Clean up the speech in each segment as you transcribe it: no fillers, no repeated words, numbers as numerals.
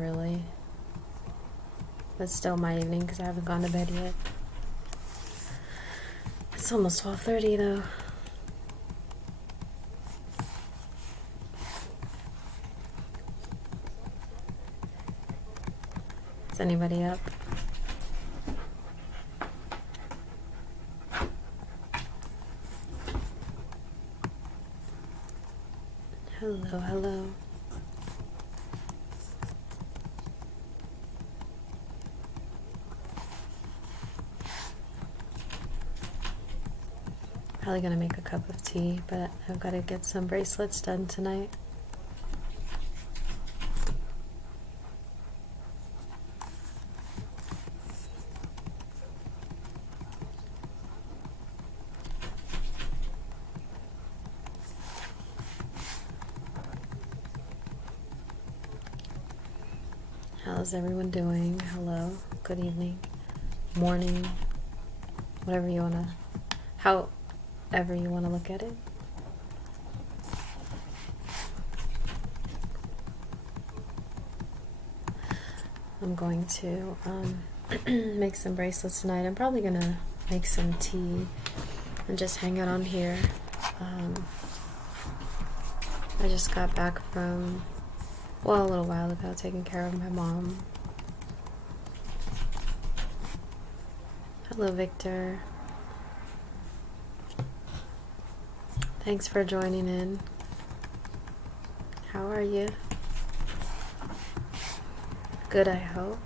really. It's still my evening because I haven't gone to bed yet. It's almost 12:30 though. Is anybody up? Hello, hello. Probably gonna make a cup of tea, but I've got to get some bracelets done tonight. How's everyone doing? Hello, good evening, morning, whatever you wanna, however you wanna look at it. I'm going to make some bracelets tonight. I'm probably gonna make some tea and just hang out on here. I just got back from, well, a little while ago, taking care of my mom. Hello, Victor. Thanks for joining in. How are you? Good, I hope.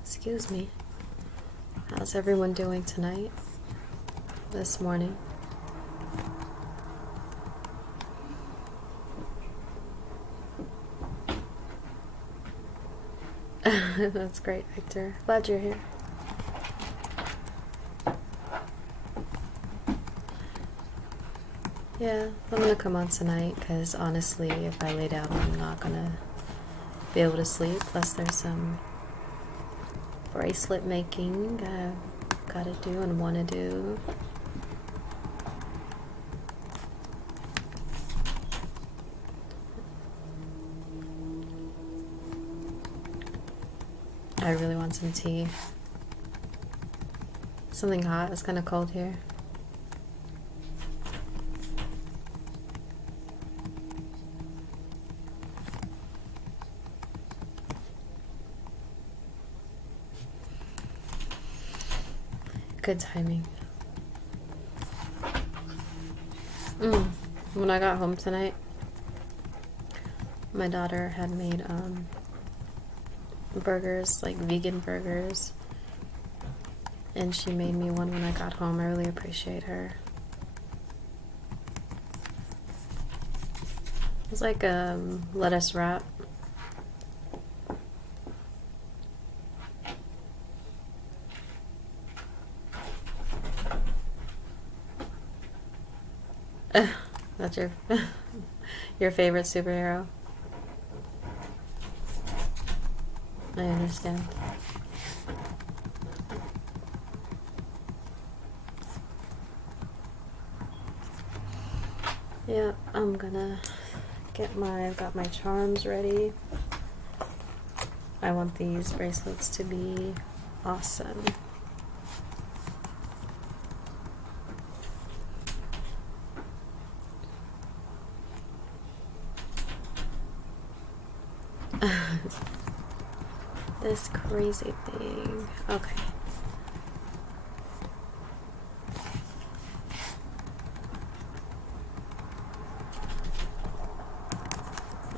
Excuse me. How's everyone doing tonight? This morning? That's great, Victor. Glad you're here. Yeah, I'm gonna come on tonight because honestly, if I lay down, I'm not gonna be able to sleep. Plus, there's some bracelet making I've gotta do and wanna do. I really want some tea. Something hot. It's kind of cold here. Good timing. When I got home tonight, my daughter had made burgers, like vegan burgers, and she made me one when I got home. I really appreciate her. It's like a lettuce wrap. That's your favorite superhero. I understand. Yeah, I'm gonna I've got my charms ready. I want these bracelets to be awesome. This crazy thing. Okay.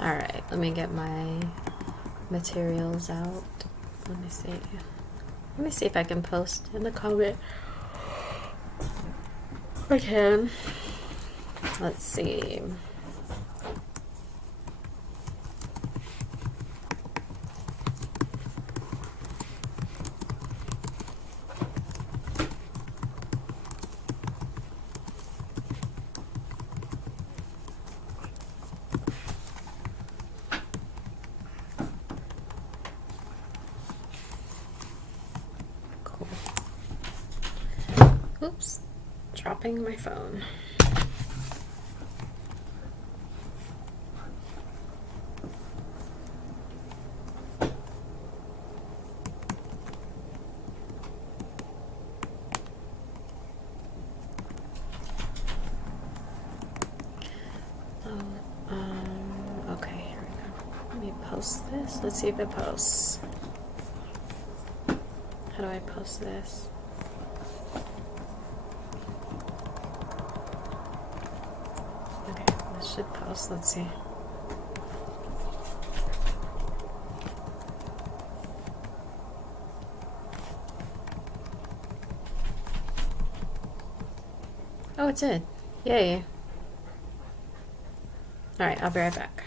Alright, let me get my materials out. Let me see. Let me see if I can post in the comment. I can. Let's see. Oops, dropping my phone. Okay, here we go. Let me post this. Let's see if it posts. How do I post this? Okay, this should post. Let's see. Oh, it did. Yay. Alright, I'll be right back.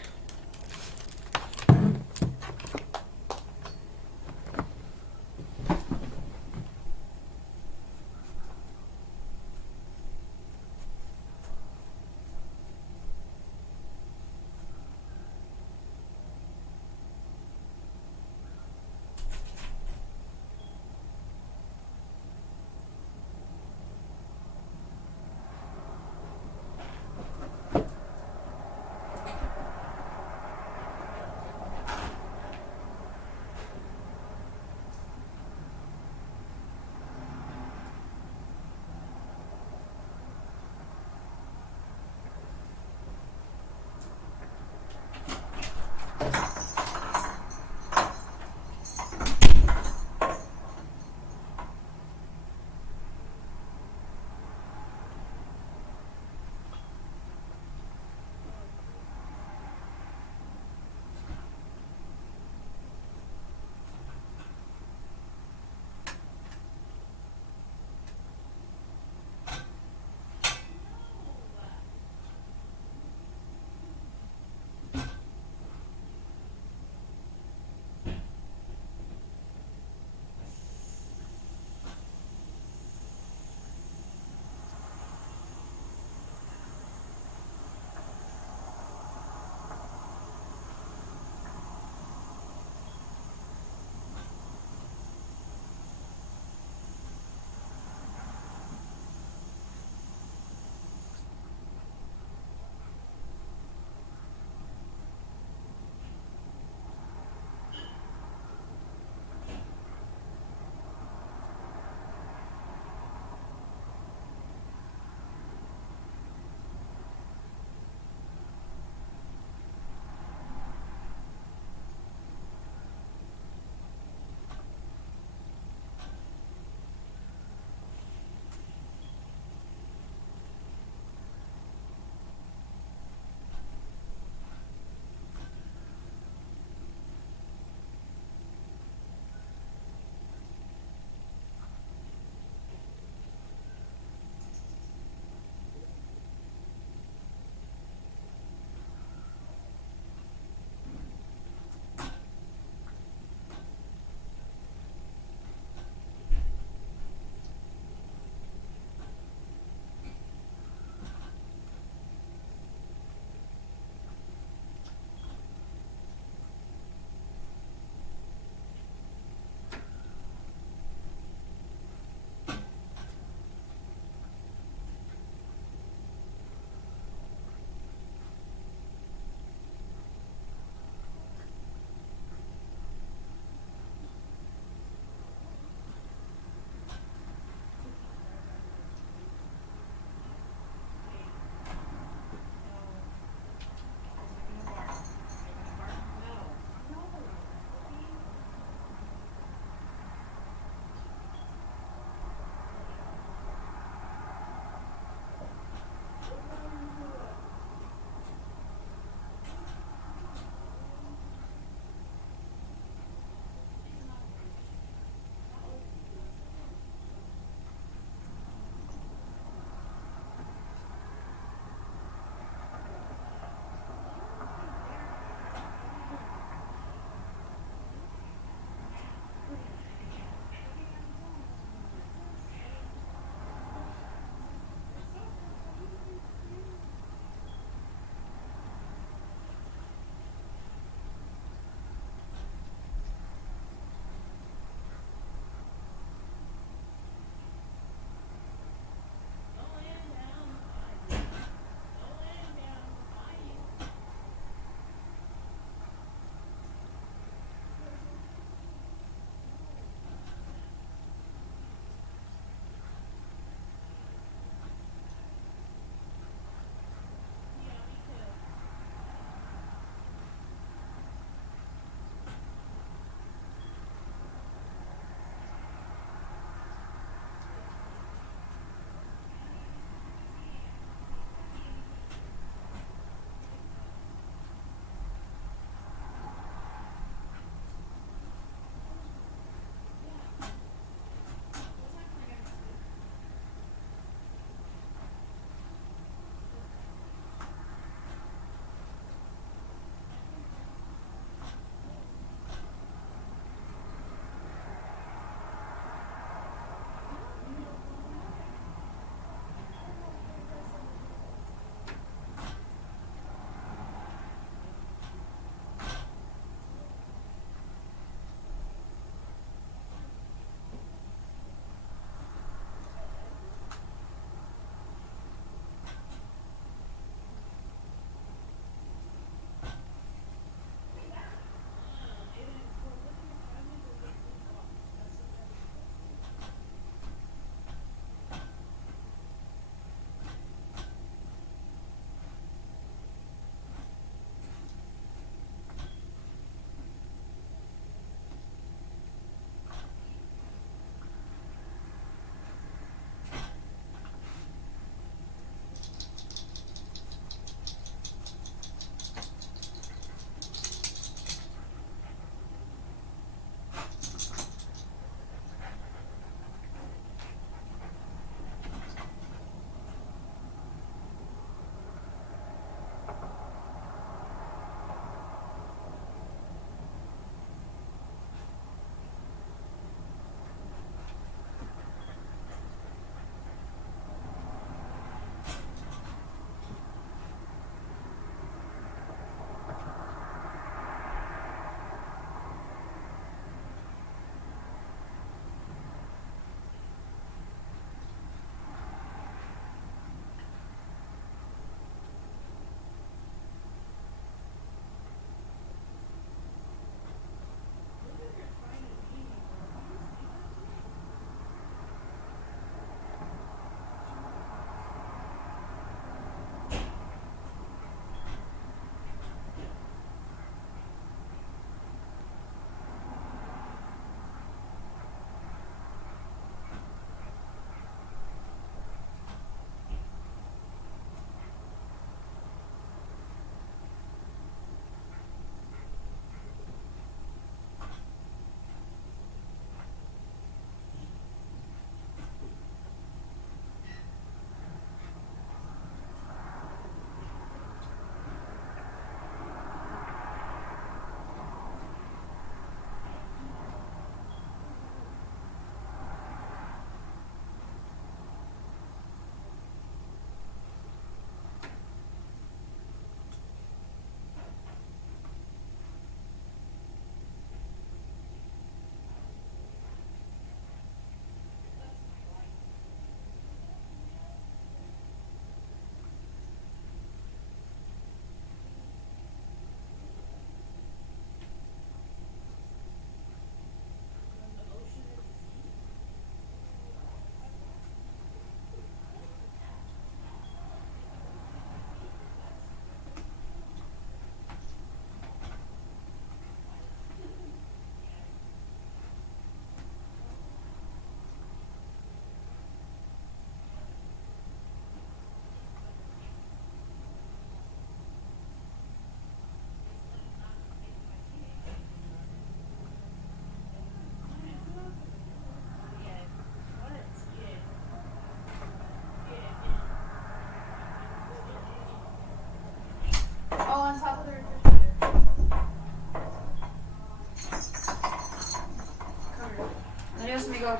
go.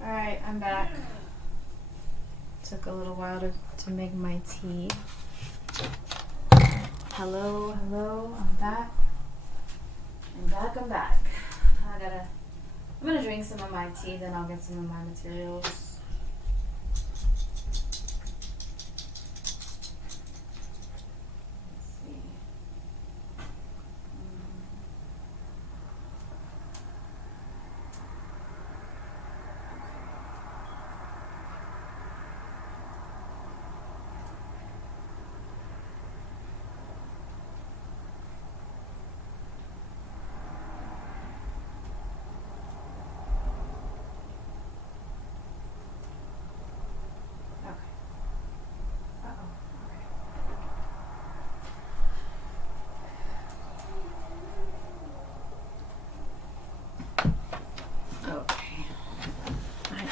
Alright, I'm back. Took a little while to make my tea. Hello, I'm back. I'm back. I'm gonna drink some of my tea, then I'll get some of my materials.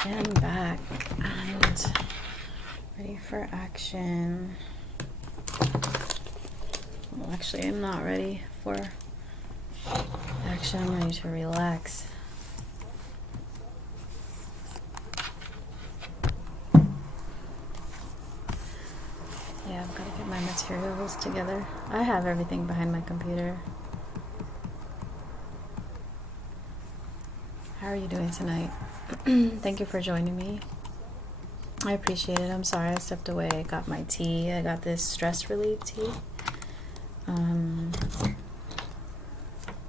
I am back and ready for action. Well, actually, I'm not ready for action. I'm ready to relax. Yeah, I've got to get my materials together. I have everything behind my computer. How are you doing tonight? Thank you for joining me. I appreciate it. I'm sorry I stepped away. I got my tea. I got this stress relief tea.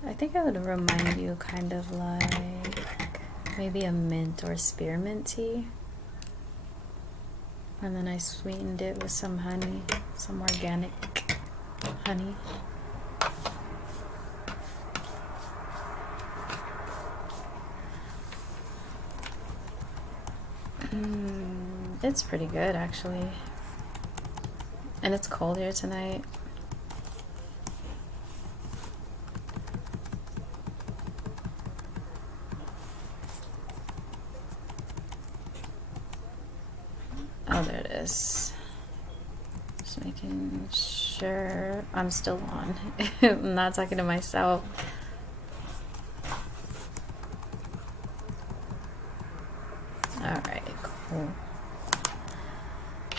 I think I would remind you kind of like maybe a mint or spearmint tea. And then I sweetened it with some honey, some organic honey. It's pretty good, actually. And it's cold here tonight. Oh, there it is. Just making sure I'm still on. I'm not talking to myself. Alright, cool.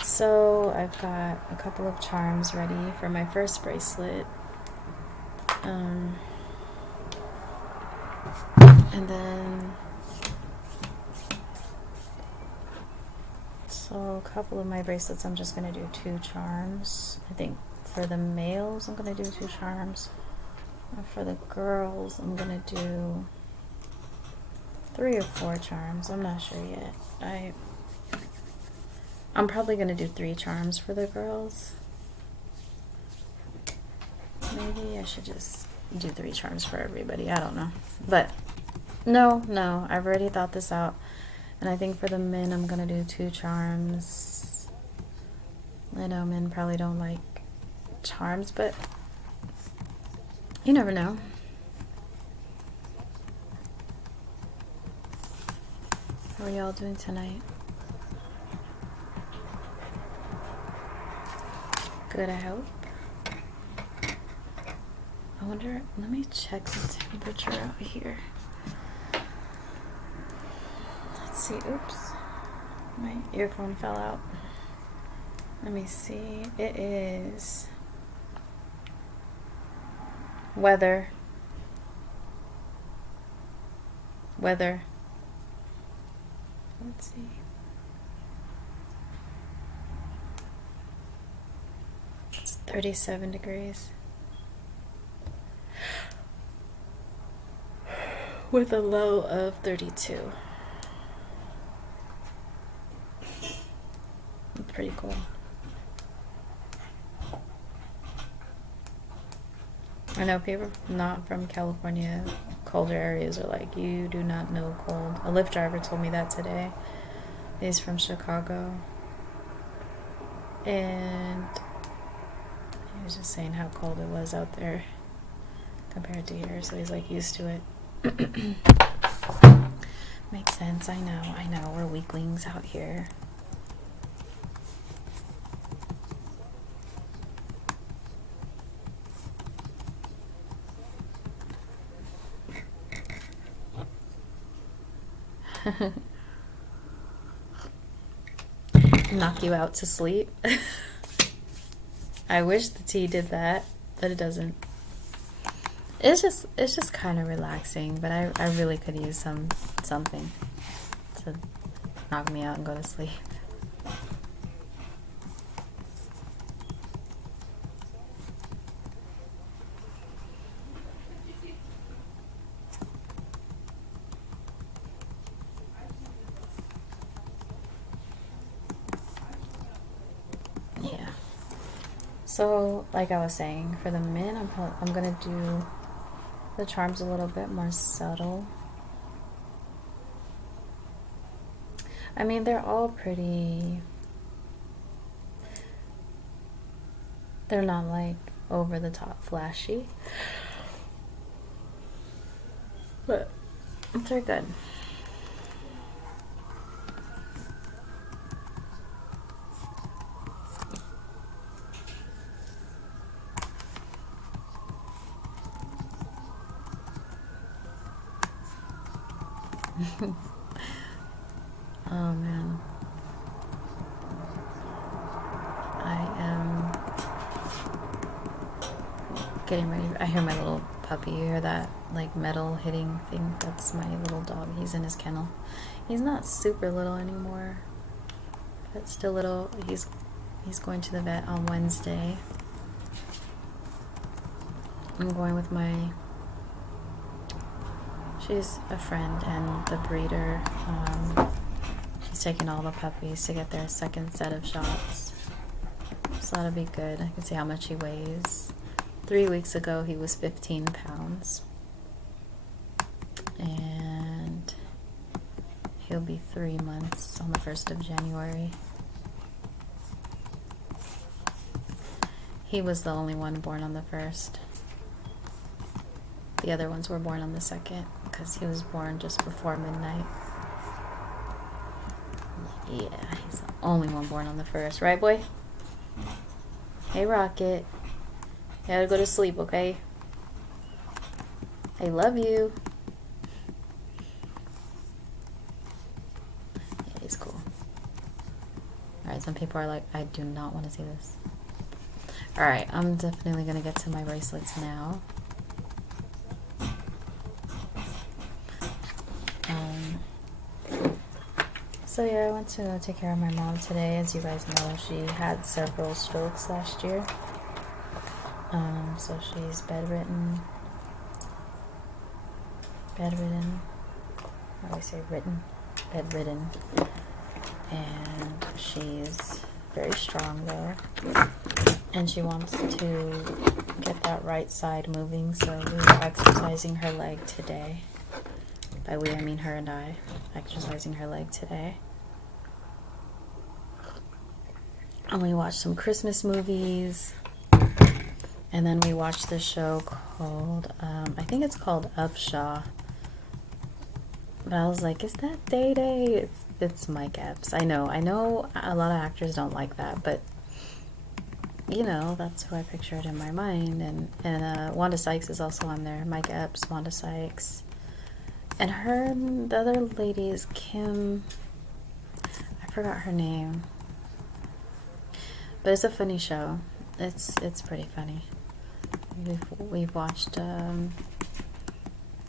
So I've got a couple of charms ready for my first bracelet. And then so a couple of my bracelets I'm just going to do 2 charms. I think for the males I'm going to do 2 charms. And for the girls I'm going to do 3 or 4 charms. I'm not sure yet. I'm probably going to do 3 charms for the girls. Maybe I should just do 3 charms for everybody. I don't know. But no, I've already thought this out. And I think for the men I'm going to do 2 charms. I know men probably don't like charms, but you never know. How are y'all doing tonight? Good, I hope. I wonder, let me check the temperature out here. Let's see, oops. My earphone fell out. Let me see. It is weather. Let's see. It's 37 degrees. With a low of 32. Pretty cool. I know people not from California, colder areas are like, you do not know cold. A Lyft driver told me that today. He's from Chicago. And he was just saying how cold it was out there compared to here. So he's like used to it. Makes sense. I know. We're weaklings out here. Knock you out to sleep. I wish the tea did that, but it doesn't. It's just kind of relaxing, but I really could use something to knock me out and go to sleep. Yeah. So, like I was saying, for the men, I'm gonna do the charms a little bit more subtle. I mean, they're all pretty. They're not like over the top flashy, but they're good. Oh man. I am getting ready. I hear my little puppy. You hear that like metal hitting thing? That's my little dog. He's in his kennel. He's not super little anymore, but still little. He's going to the vet on Wednesday. I'm going with she's a friend and the breeder. She's taking all the puppies to get their second set of shots. So that'll be good. I can see how much he weighs. 3 weeks ago he was 15 pounds. And he'll be 3 months on the 1st of January. He was the only one born on the 1st. The other ones were born on the 2nd because he was born just before midnight. Yeah, he's the only one born on the 1st. Right, boy? Hey, Rocket. You gotta go to sleep, okay? I love you. Yeah, he's cool. Alright, some people are like, I do not want to see this. Alright, I'm definitely gonna get to my bracelets now. So yeah, I went to take care of my mom today. As you guys know, she had several strokes last year. So she's bedridden. How do I say written? Bedridden. And she's very strong though. And she wants to get that right side moving, so we were exercising her leg today. By we, I mean her and I. Exercising her leg today. And we watched some Christmas movies. And then we watched this show called, I think it's called Upshaw. But I was like, is that Day Day? It's Mike Epps. I know a lot of actors don't like that, but you know, that's who I pictured in my mind. And Wanda Sykes is also on there. Mike Epps, Wanda Sykes. And the other lady is Kim. I forgot her name. But it's a funny show. It's pretty funny. We've watched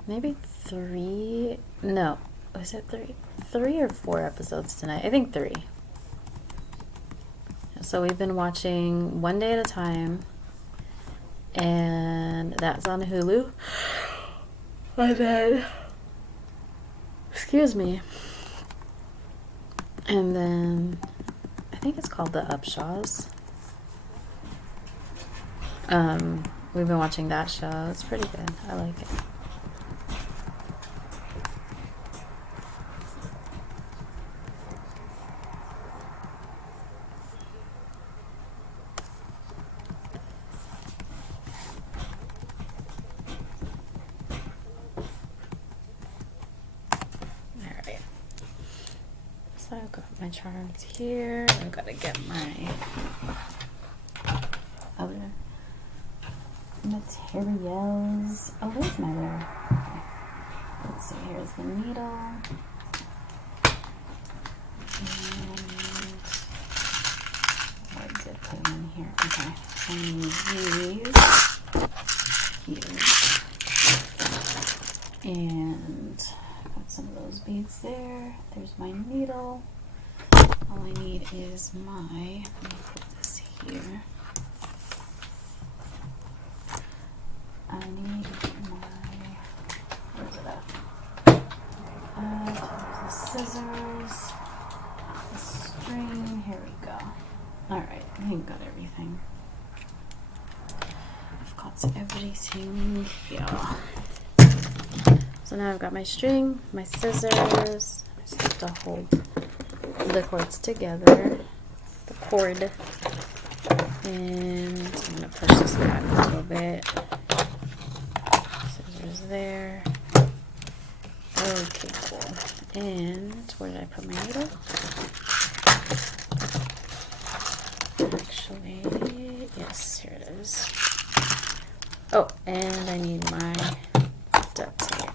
maybe 3. No, was it 3? 3 or 4 episodes tonight. I think 3. So we've been watching one day at a time, and that's on Hulu. And then, excuse me. And then I think it's called The Upshaws. We've been watching that show. It's pretty good. I like it. Alright. So I've got my charms here. I've got to get my other materials. Oh, where's my other? Okay. Let's see. Here's the needle. I need these here. And got some of those beads there. There's my needle. All I need is my, let me put this here. I need my, where's it at? The scissors, the string, here we go. Alright, I think got everything. I've got everything here. So now I've got my string, my scissors. I just have to hold the cords together, the cord, and I'm going to push this back a little bit. Scissors there. Okay, cool. And where did I put my needle? Actually, yes, here it is. Oh, and I need my duct tape.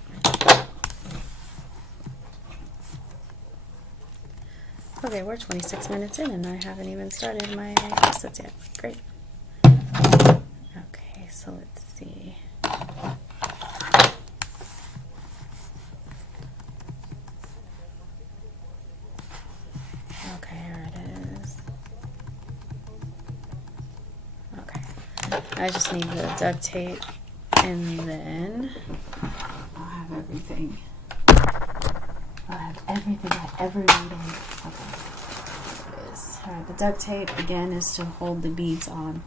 Okay, we're 26 minutes in and I haven't even started my bracelets yet. Great. Okay, so let's see. Okay, here it is. Okay. I just need the duct tape and then I'll have everything. I have everything I ever need on it. Okay. There it is. Alright, the duct tape again is to hold the beads on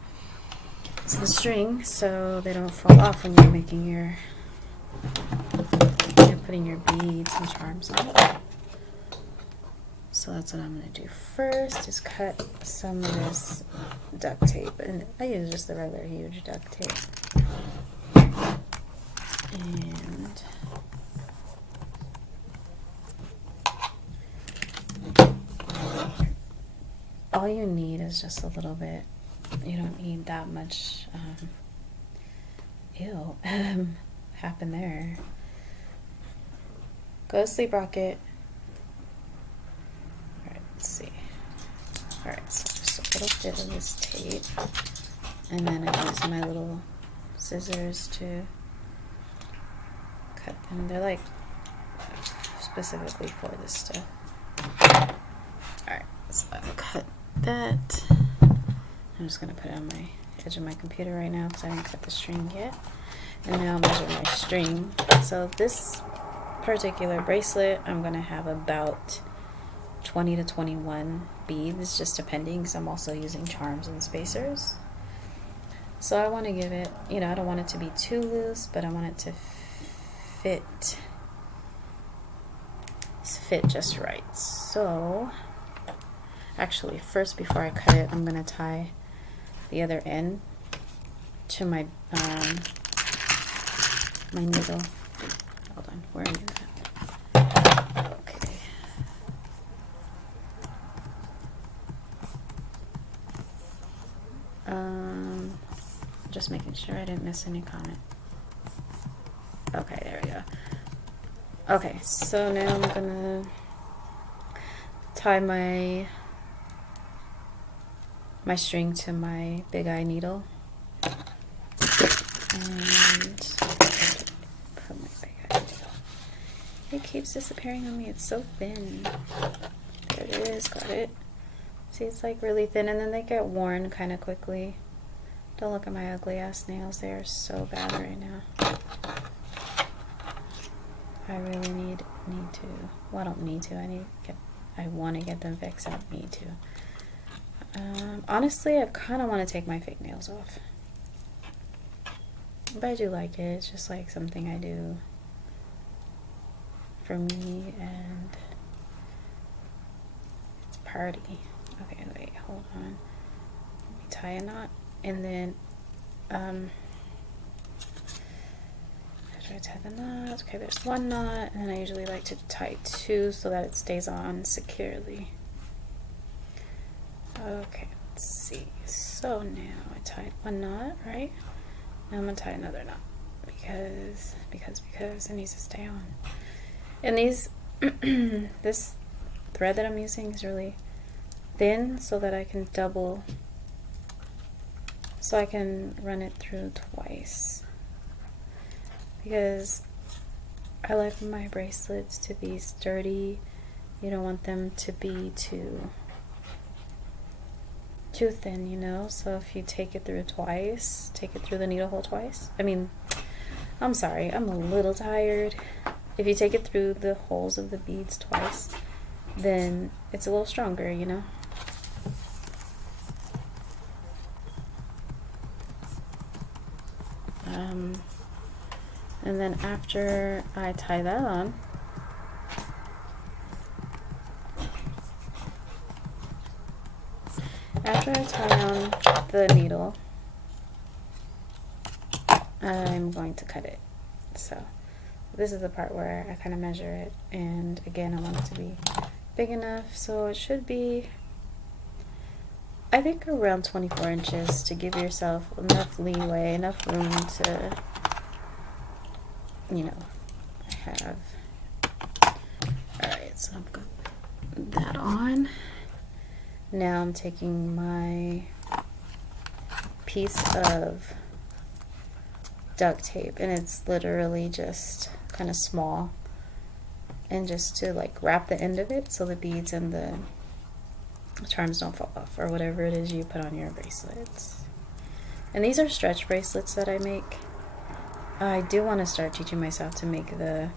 to the string so they don't fall off when you're making you're putting your beads and charms on. So that's what I'm going to do first, is cut some of this duct tape. And I use just the regular huge duct tape. And all you need is just a little bit. You don't need that much. Happened there. Go to sleep, Rocket. Alright, let's see. Alright, so just a little bit of this tape. And then I use my little scissors to cut them. They're like specifically for this stuff. Alright, so I cut that. I'm just going to put it on my edge of my computer right now because I didn't cut the string yet. And now I'll measure my string. So this particular bracelet, I'm going to have about 20 to 21 beads, just depending, because I'm also using charms and spacers. So I want to give it, I don't want it to be too loose, but I want it to fit just right. So actually, first, before I cut it, I'm going to tie the other end to my my needle. Hold on, where are you at? Okay. Just making sure I didn't miss any comment. Okay, there we go. Okay, so now I'm gonna tie my string to my big eye needle and put my big eye needle. It keeps disappearing on me. It's so thin. There it is. Got it. See, it's like really thin, and then they get worn kind of quickly. Don't look at my ugly ass nails. They are so bad right now. I really need to. Well, I don't need to. I want to get them fixed. I don't need to. Honestly, I kind of want to take my fake nails off. But I do like it. It's just like something I do for me, and it's party. Okay, wait, hold on. Let me tie a knot, and then after I tie the knot, okay, there's one knot, and then I usually like to tie two so that it stays on securely. Okay, let's see. So now I tied one knot, right? Now I'm gonna tie another knot because it needs to stay on. And these this thread that I'm using is really thin so that I can double so I can run it through twice, because I like my bracelets to be sturdy. You don't want them to be too thin, you know. So if you take it through twice, take it through the needle hole twice. I'm sorry, I'm a little tired. If you take it through the holes of the beads twice, then it's a little stronger, you know. And then after I tie that on, after I tie on the needle, I'm going to cut it. So this is the part where I kind of measure it, and again, I want it to be big enough, so it should be, I think, around 24 inches to give yourself enough leeway, enough room to, you know, have. Alright, so I've got that on. Now I'm taking my piece of duct tape, and it's literally just kind of small, and just to like wrap the end of it so the beads and the charms don't fall off, or whatever it is you put on your bracelets. And these are stretch bracelets that I make. I do want to start teaching myself to make the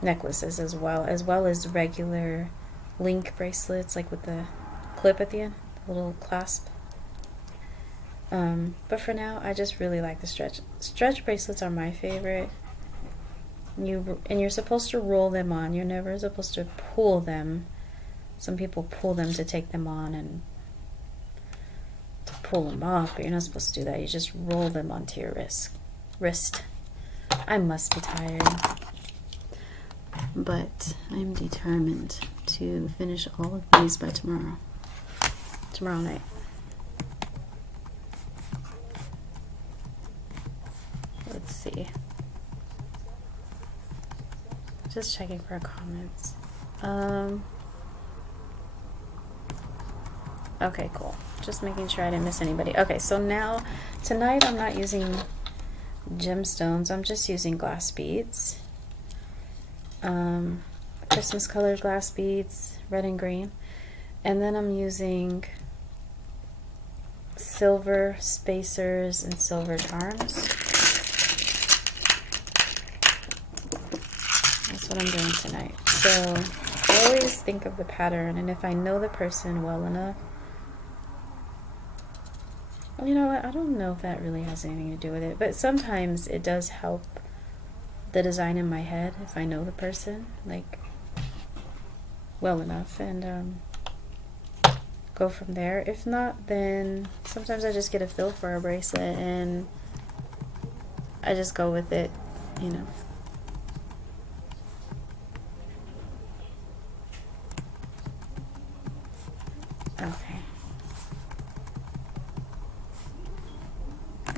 necklaces as well as regular link bracelets, like with the clip at the end, the little clasp. But for now, I just really like the stretch bracelets are my favorite. You're supposed to roll them on. You're never supposed to pull them. Some people pull them to take them on and to pull them off, but you're not supposed to do that. You just roll them onto your wrist. I must be tired, but I'm determined to finish all of these by tomorrow night. Let's see. Just checking for comments. Okay, cool. Just making sure I didn't miss anybody. Okay, so now, tonight I'm not using gemstones. I'm just using glass beads. Christmas colored glass beads, red and green. And then I'm using silver spacers and silver charms. That's what I'm doing tonight. So I always think of the pattern, and if I know the person well enough, well, you know what, I don't know if that really has anything to do with it, but sometimes it does help the design in my head if I know the person, like, well enough, and go from there. If not, then sometimes I just get a feel for a bracelet and I just go with it, you know. Okay.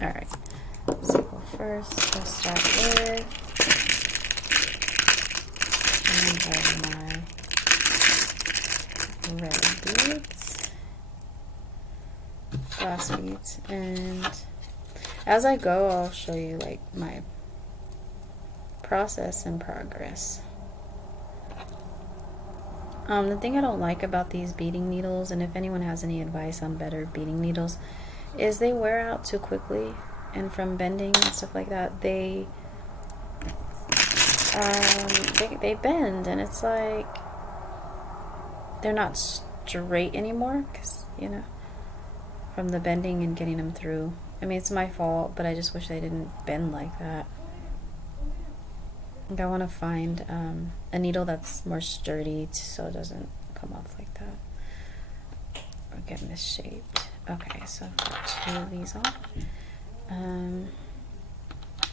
Alright. So first I'll start with my red beads, glass beads, and as I go I'll show you like my process and progress. The thing I don't like about these beading needles, and if anyone has any advice on better beading needles, is they wear out too quickly, and from bending and stuff like that, they bend, and it's like they're not straight anymore, because, you know, from the bending and getting them through. I mean, it's my fault, but I just wish they didn't bend like that. I want to find a needle that's more sturdy so it doesn't come off like that or get misshaped. Okay, so I've got 2 of these on. I'm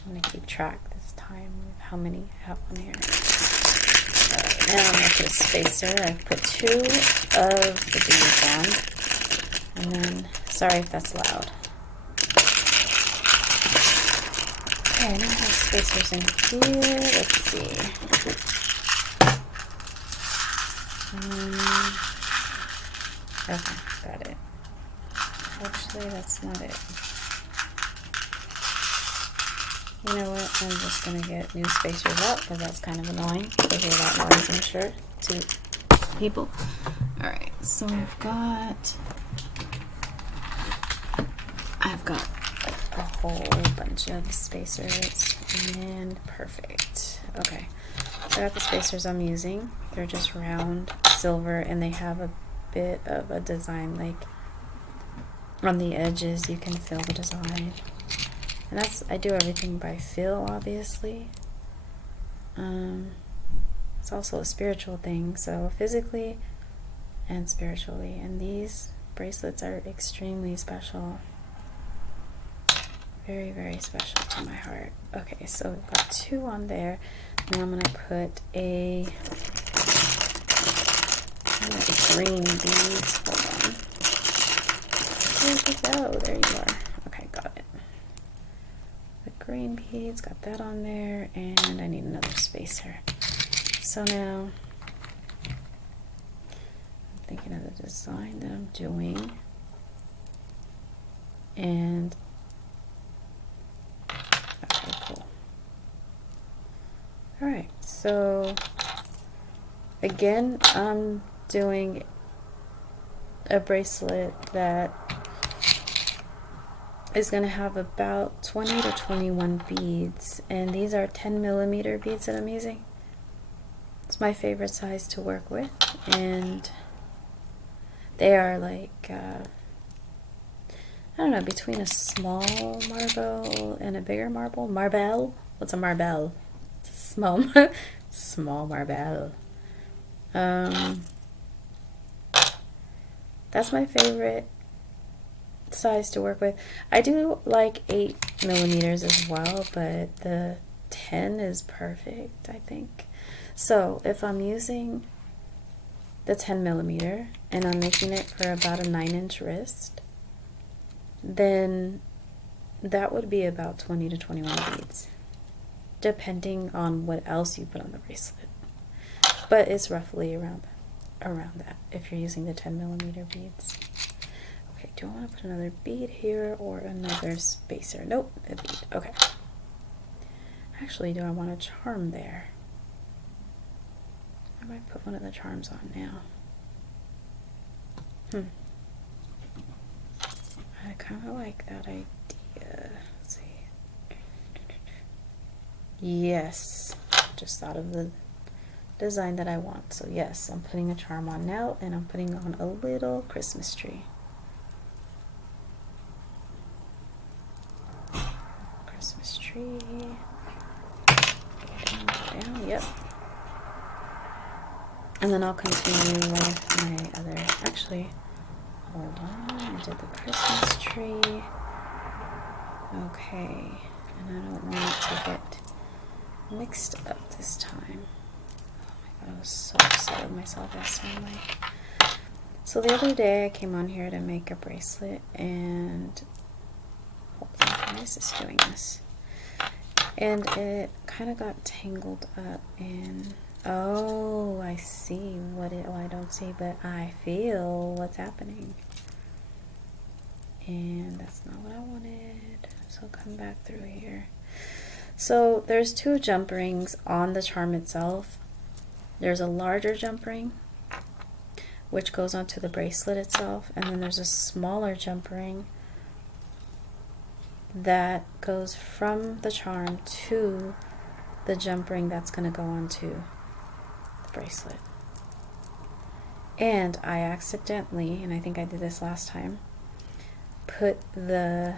going to keep track this time of how many I have on here. Alright, now I'm going to put a spacer. I've put 2 of the beads on. And then, sorry if that's loud. Okay, now I have spacers in here. Let's see. Okay, got it. Actually, that's not it. You know what? I'm just gonna get new spacers out because that's kind of annoying to hear that noise, I'm sure, to people. Alright, so I've got a whole bunch of spacers, and perfect. Okay, so I got the spacers I'm using. They're just round silver, and they have a bit of a design, like on the edges you can feel the design. And I do everything by feel, obviously. It's also a spiritual thing, so physically and spiritually. And these bracelets are extremely special. Very, very special to my heart. Okay, so we've got 2 on there. Now I'm going to put a green beads. Hold on. Where'd you go? There you are. Okay, got it. The green beads, got that on there, and I need another spacer. So now I'm thinking of the design that I'm doing. And okay, cool. Alright, so again, I'm doing a bracelet that is going to have about 20 to 21 beads, and these are 10mm beads that I'm using. It's my favorite size to work with, and they are like, I don't know, between a small marble and a bigger marble. Marble? What's a marble? It's a small, small marble. That's my favorite size to work with. I do like 8mm as well, but the 10 is perfect, I think. So if I'm using the 10mm and I'm making it for about a 9-inch wrist, then that would be about 20 to 21 beads, depending on what else you put on the bracelet. But it's roughly around that if you're using the 10mm beads. Okay, do I want to put another bead here or another spacer? Nope, a bead. Okay. Actually, do I want a charm there? I might put one of the charms on now. I kind of like that idea. Let's see. Yes, just thought of the design that I want. So yes, I'm putting a charm on now, and I'm putting on a little Christmas tree. Christmas tree. Down, yep. And then I'll continue with my other, actually, hold on, I did the Christmas tree. Okay, and I don't want it to get mixed up this time. Oh my god, I was so upset with myself yesterday. So the other day I came on here to make a bracelet, and hold on, why is this doing this? And it kind of got tangled up in, oh, I see what it, well, I don't see, but I feel what's happening. And that's not what I wanted. So come back through here. So there's 2 jump rings on the charm itself. There's a larger jump ring, which goes onto the bracelet itself, and then there's a smaller jump ring that goes from the charm to the jump ring that's going to go onto the bracelet. And I accidentally, and I think I did this last time, put the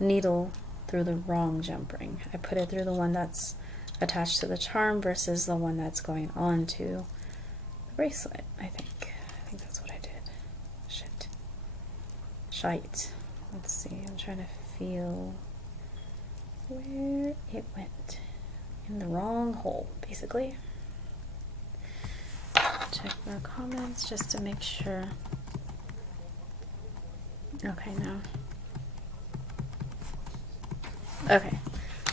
needle through the wrong jump ring. I put it through the one that's attached to the charm versus the one that's going onto the bracelet, I think. I think that's what I did. Shite. Let's see, I'm trying to feel where it went. In the wrong hole, basically. Check the comments just to make sure. Okay, no. Okay,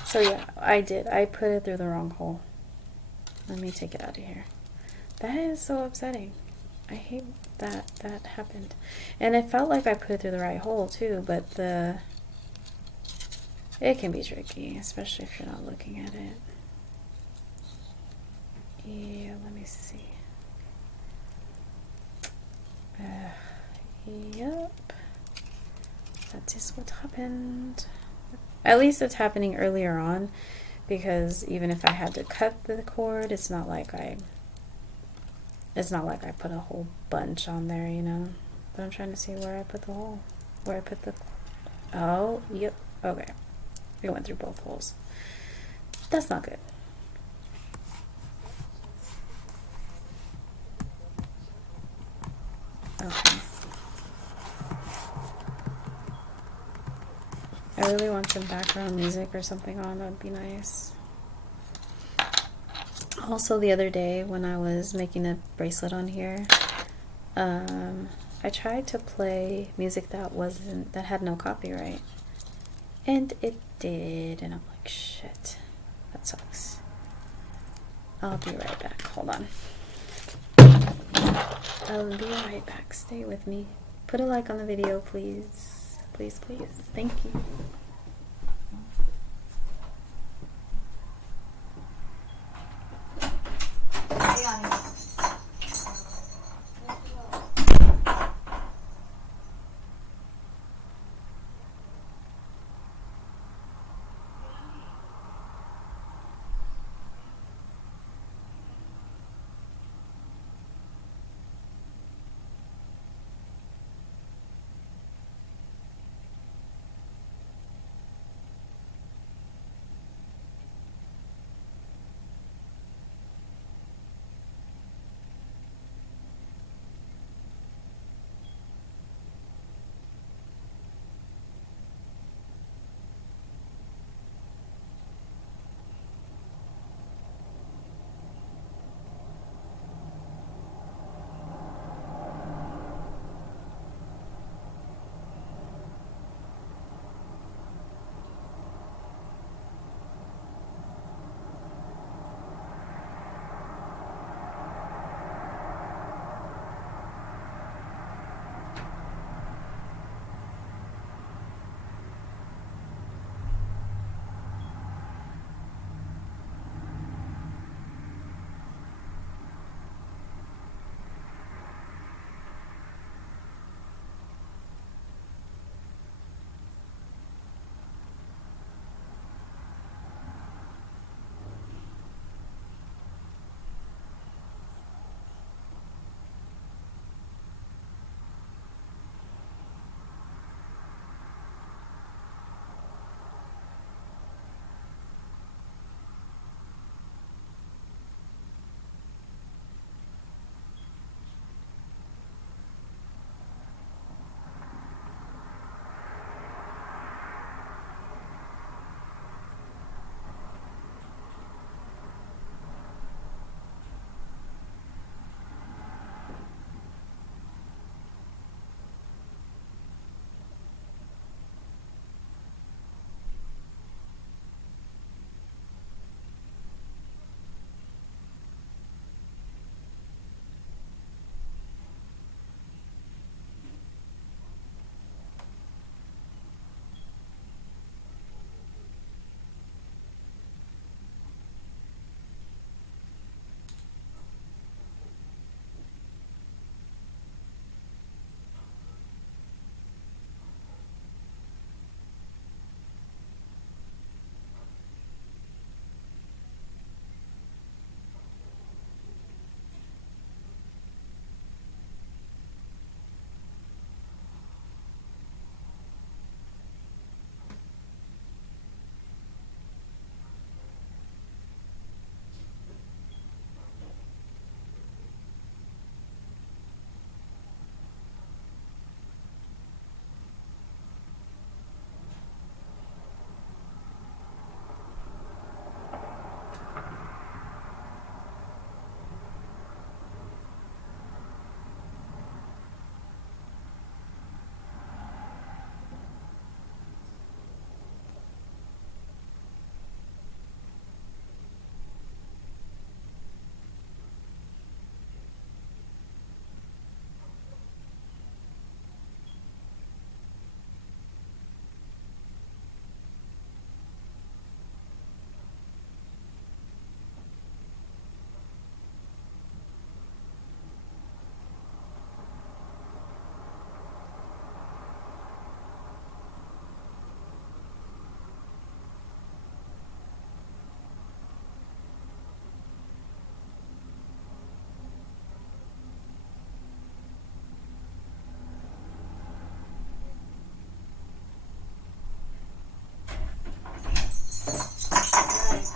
so yeah, I did. I put it through the wrong hole. Let me take it out of here. That is so upsetting. I hate that that happened. And it felt like I put it through the right hole too, but the It can be tricky, especially if you're not looking at it. Yeah, let me see. Yep. That is what happened. At least it's happening earlier on, because even if I had to cut the cord, it's not like I put a whole bunch on there, you know. But I'm trying to see where I put the hole. Where I put the... Oh, yep. Okay. It went through both holes. That's not good. Okay. I really want some background music or something on. That'd be nice. Also, the other day when I was making a bracelet on here, I tried to play music that had no copyright, and it did, and I'm like, shit, that sucks. I'll be right back. Hold on. I'll be right back. Stay with me. Put a like on the video, please. Please, please. Thank you.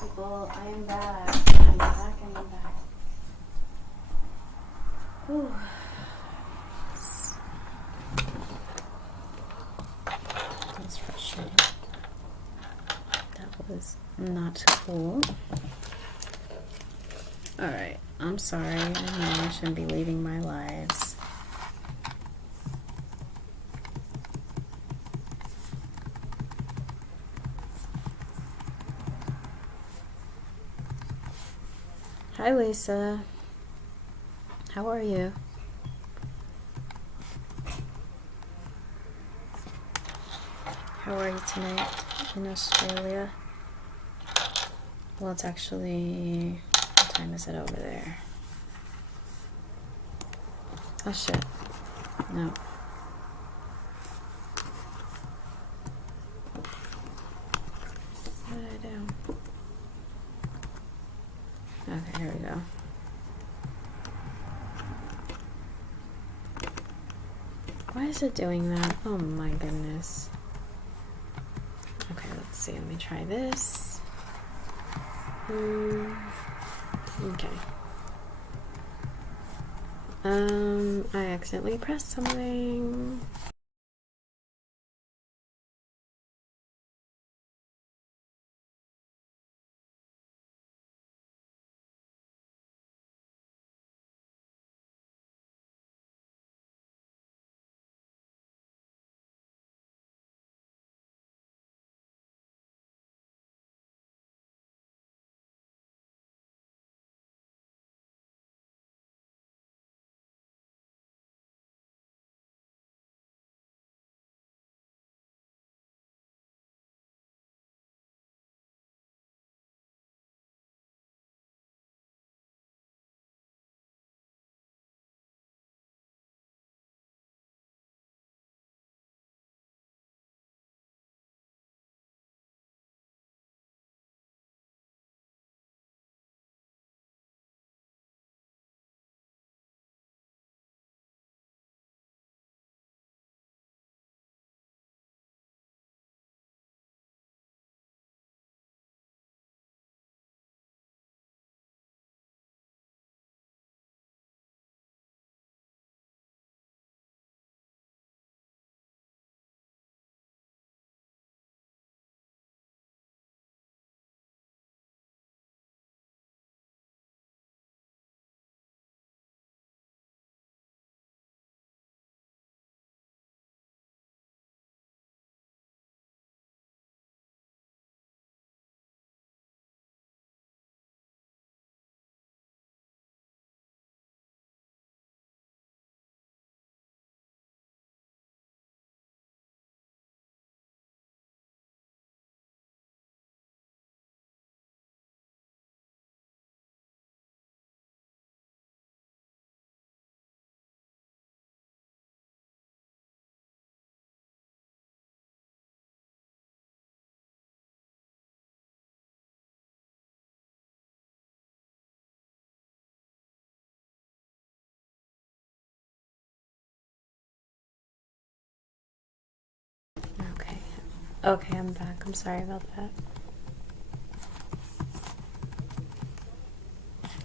People, I am back. I'm back. Whew. That's frustrating. That was not cool. Alright, I'm sorry. I know I shouldn't be leaving my lives. Hi, Lisa. How are you? How are you tonight in Australia? Well, it's actually... What time is it over there? Oh, shit. No. What did I do? Okay, here we go. Why is it doing that? Oh my goodness. Okay, let's see. Let me try this. Okay. I accidentally pressed something. Okay. Okay, I'm back. I'm sorry about that.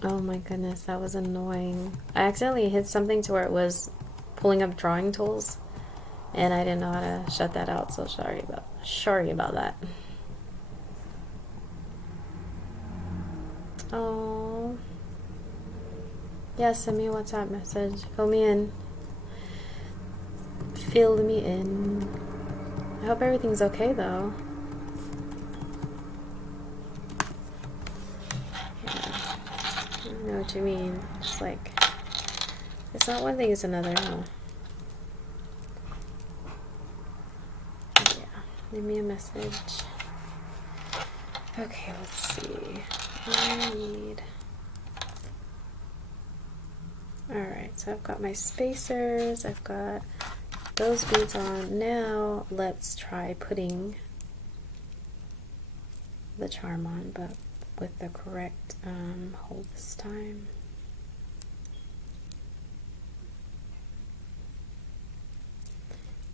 Oh my goodness, that was annoying. I accidentally hit something to where it was pulling up drawing tools, and I didn't know how to shut that out, so sorry about that. Oh. Yeah, send me a WhatsApp message. Fill me in. Fill me in. I hope everything's okay though. Yeah. I don't know what you mean. It's like, it's not one thing, it's another, huh? Yeah. Leave me a message. Okay, let's see. I need... Alright, so I've got my spacers, I've got those beads on. Now let's try putting the charm on, but with the correct hole this time.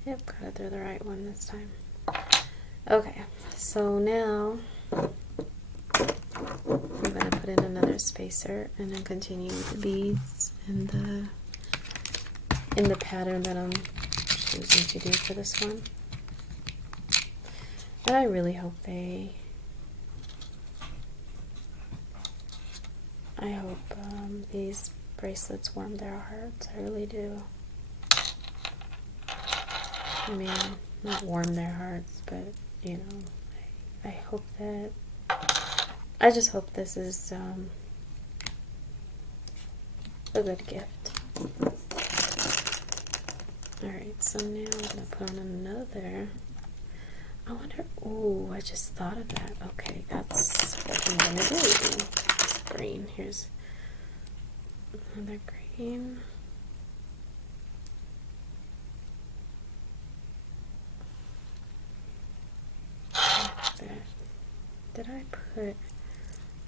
Yep, got it through the right one this time. Okay, so now put in another spacer and then continue with the beads in the pattern that I'm choosing to do for this one. And I really hope these bracelets warm their hearts. I really do. I mean, not warm their hearts, but you know, I hope that, I just hope this is a good gift. Alright, so now I'm going to put on another. I wonder, ooh, I just thought of that. Okay, that's what I'm going to do. It's green. Here's another green. Did I put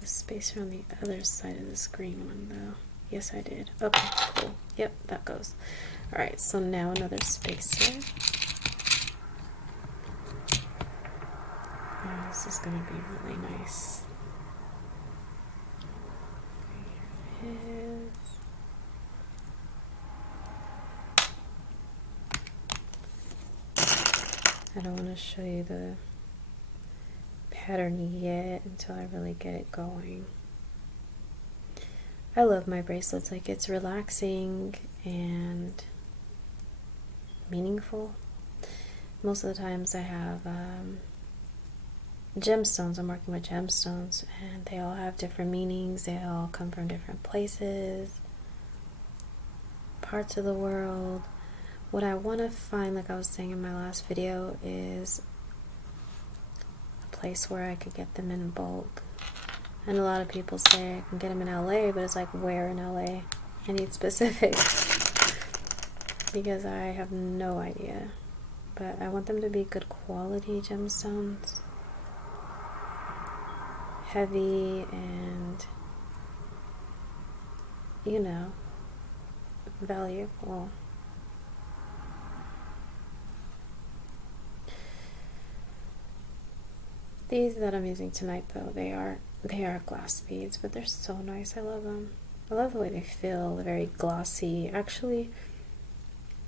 a spacer on the other side of this green one though? Yes, I did. Okay, cool. Yep, that goes. Alright, so now another spacer. Oh, this is going to be really nice. Here it is. I don't want to show you the pattern yet until I really get it going. I love my bracelets. Like, it's relaxing and meaningful. Most of the times I have gemstones. I'm working with gemstones, and they all have different meanings. They all come from different places, parts of the world. What I want to find, like I was saying in my last video, is a place where I could get them in bulk. And a lot of people say I can get them in LA, but it's like, where in LA? I need specifics because I have no idea. But I want them to be good quality gemstones, heavy and, you know, valuable. These that I'm using tonight, though, they are glass beads, but they're so nice. I love them. I love the way they feel. They're very glossy. Actually,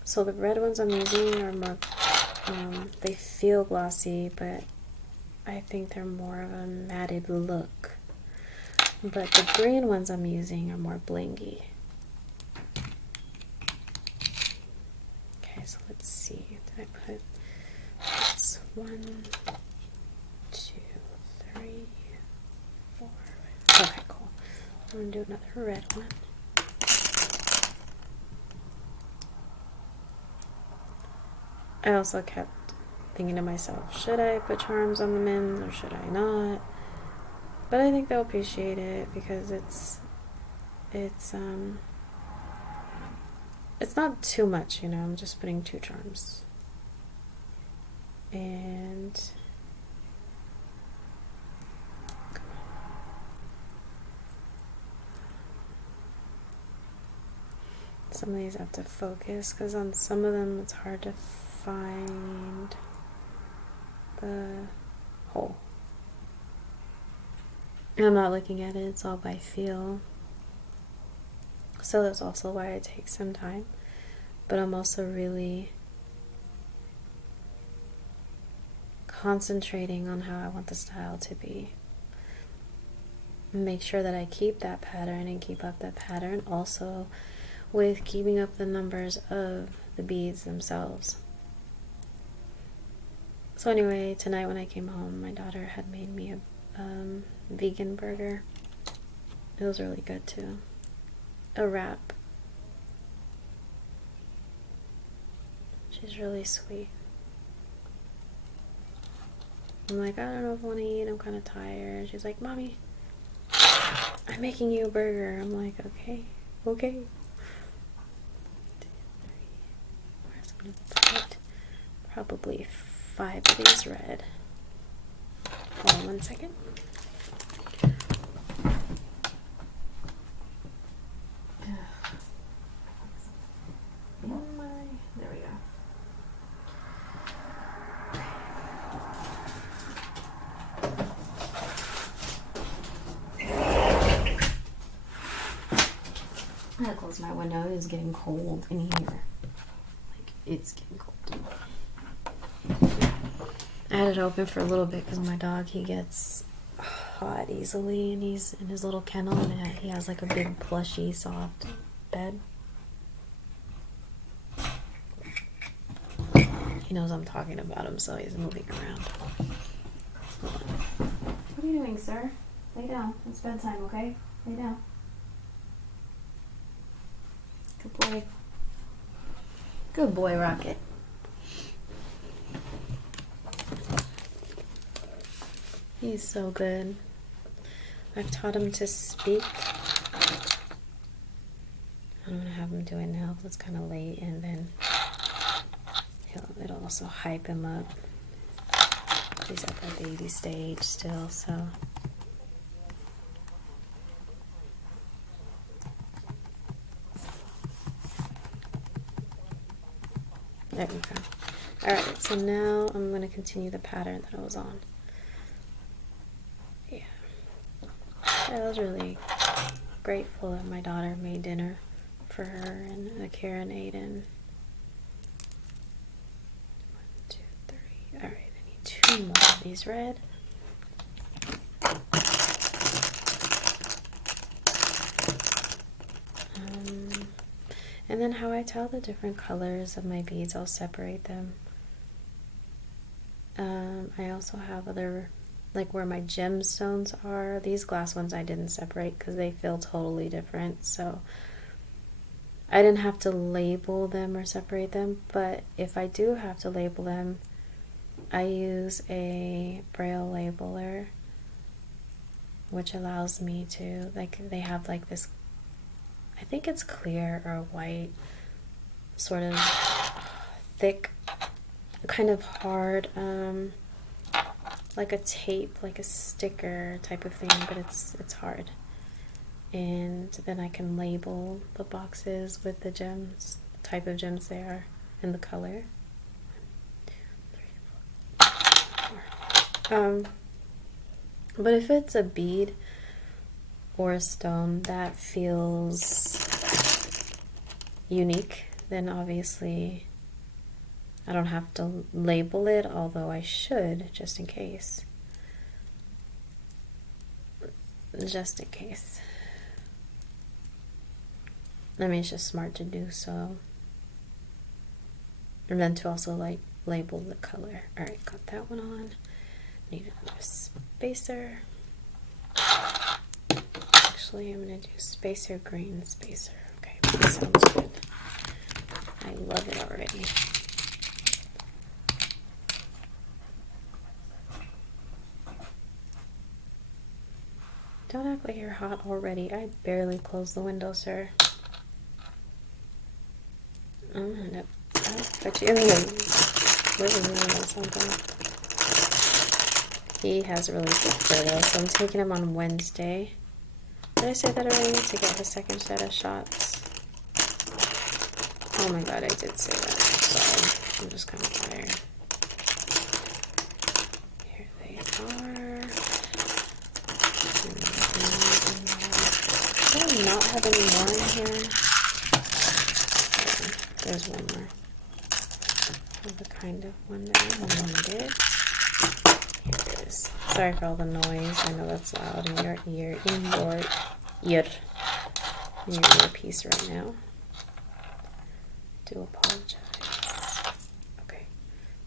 so the red ones I'm using are more, they feel glossy, but I think they're more of a matted look. But the green ones I'm using are more blingy. Okay, so let's see. Did I put that's 1, 2, 3, 4. Okay, cool. I'm gonna do another red one. I also kept thinking to myself, should I put charms on the men's or should I not? But I think they'll appreciate it because it's not too much, you know. I'm just putting 2 charms. And some of these have to focus because on some of them it's hard to find the hole. And I'm not looking at it, it's all by feel. So that's also why it takes some time. But I'm also really concentrating on how I want the style to be. Make sure that I keep that pattern and keep up that pattern also with keeping up the numbers of the beads themselves. So anyway, tonight when I came home, my daughter had made me a vegan burger. It was really good too. A wrap. She's really sweet. I'm like, I don't know if I want to eat, I'm kind of tired. She's like, Mommy, I'm making you a burger. I'm like, okay. I'm gonna put probably 5 of these red. Hold on 1 second. There we go. close my window. It is getting cold in here. Like, it's getting cold. I had it open for a little bit because my dog, he gets hot easily, and he's in his little kennel, and he has like a big plushy soft bed. He knows I'm talking about him, so he's moving around. What are you doing, sir? Lay down. It's bedtime, okay? Lay down. Good boy. Good boy, Rocket. He's so good. I've taught him to speak. I'm gonna have him do it now because it's kind of late, and then it'll also hype him up. He's at that baby stage still, so. There we go. Alright, so now I'm going to continue the pattern that I was on. Yeah. I was really grateful that my daughter made dinner for her, and Akira and Aiden. 1, 2, 3. Alright, I need 2 more of these red. And then how I tell the different colors of my beads, I'll separate them. I also have other, like where my gemstones are. These glass ones I didn't separate because they feel totally different. So I didn't have to label them or separate them. But if I do have to label them, I use a braille labeler, which allows me to, like, they have like this, I think it's clear or white, sort of thick, kind of hard, like a tape, like a sticker type of thing, but it's hard. And then I can label the boxes with the gems, the type of gems they are, and the color. 1, 2, 3, 4. But if it's a bead or a stone that feels unique, then obviously I don't have to label it, although I should, just in case. Just in case. I mean, it's just smart to do so. And then to also like label the color. Alright, got that one on. Need another spacer. Actually, I'm going to do spacer, green spacer. Okay, that sounds good. I love it already. Don't act like you're hot already. I barely closed the window, sir. I'm going to put you in the living room or something. He has really good fur though, so I'm taking him on Wednesday. Did I say that already? To get his second set of shots. Oh my god, I did say that. Sorry. I'm just kind of tired. Here they are. Do I not have any more in here? There's one more. The kind of one that I wanted. Here it is. Sorry for all the noise. I know that's loud in your earpiece right now. I do apologize. Okay.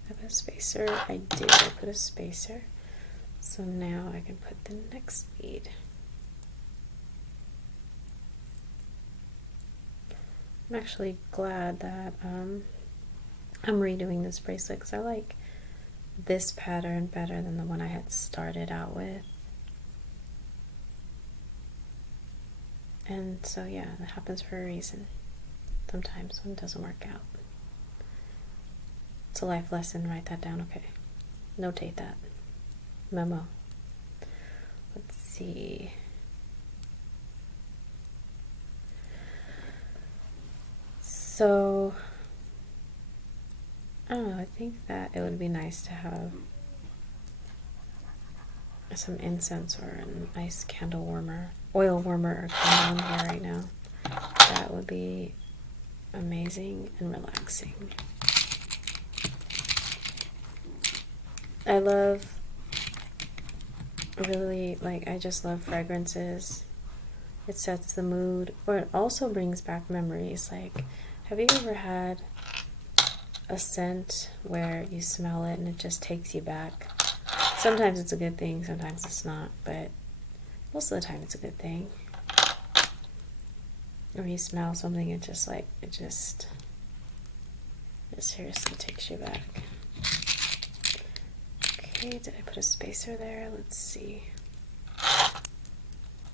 I have a spacer. I put a spacer. So now I can put the next bead. I'm actually glad that I'm redoing this bracelet because I like this pattern better than the one I had started out with. And so yeah, that happens for a reason. Sometimes when it doesn't work out. It's a life lesson, write that down, okay? Notate that. Memo. Let's see. So, I don't know, I think that it would be nice to have some incense or a nice candle warmer, oil warmer or candle in here right now. that would be amazing and relaxing. I love, really, like, I just love fragrances. It sets the mood, or it also brings back memories. Like, have you ever had a scent where you smell it and it just takes you back? Sometimes it's a good thing, sometimes it's not, but most of the time it's a good thing. Or you smell something, it seriously takes you back. Okay, did I put a spacer there? Let's see.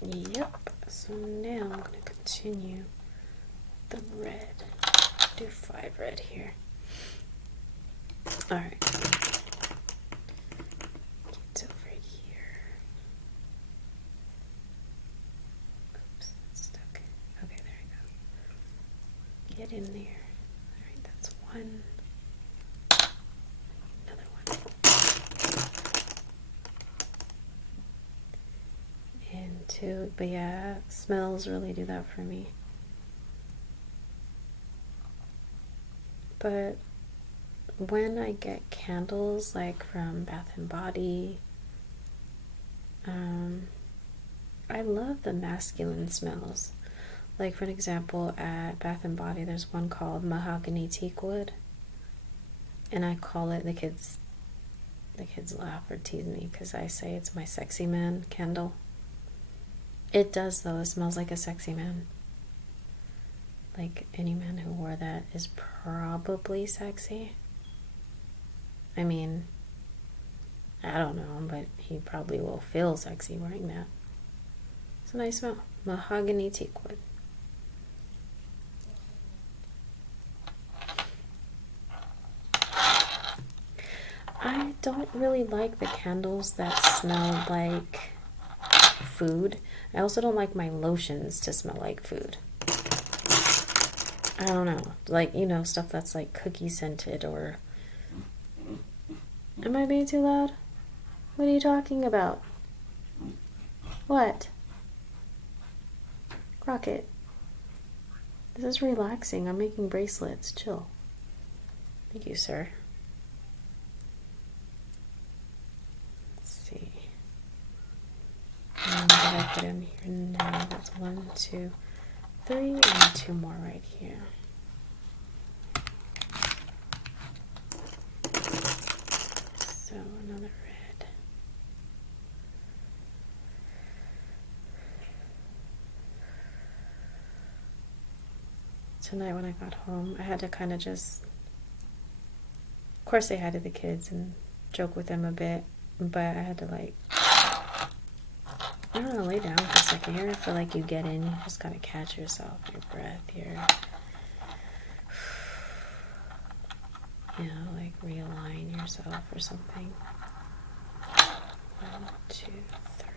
Yep. So now I'm going to continue the red. Do 5 red here. Alright. Get over here. Oops, that's stuck. Okay, there we go. Get in there. Alright, that's 1. Another 1. And 2. But yeah, smells really do that for me. But when I get candles, like from Bath and Body, I love the masculine smells. Like, for an example, at Bath and Body, there's one called Mahogany Teakwood, and I call it, the kids laugh or tease me because I say it's my sexy man candle. It does, though. It smells like a sexy man. Like, any man who wore that is probably sexy. I mean, I don't know, but he probably will feel sexy wearing that. It's a nice smell. Mahogany Teakwood. I don't really like the candles that smell like food. I also don't like my lotions to smell like food. I don't know. Like, you know, stuff that's like cookie scented or... Am I being too loud? What are you talking about? What? Crockett. This is relaxing. I'm making bracelets. Chill. Thank you, sir. Let's see. And what did I put in here now? That's 1, 2, 3, and 2 more right here. So another red. Tonight when I got home, I had to kind of just, of course say hi to the kids and joke with them a bit, but I had to, like, I don't know, lay down for a second. Here I feel like you get in, you just gotta catch yourself, your breath, you know, like realign yourself or something. 1, 2, 3,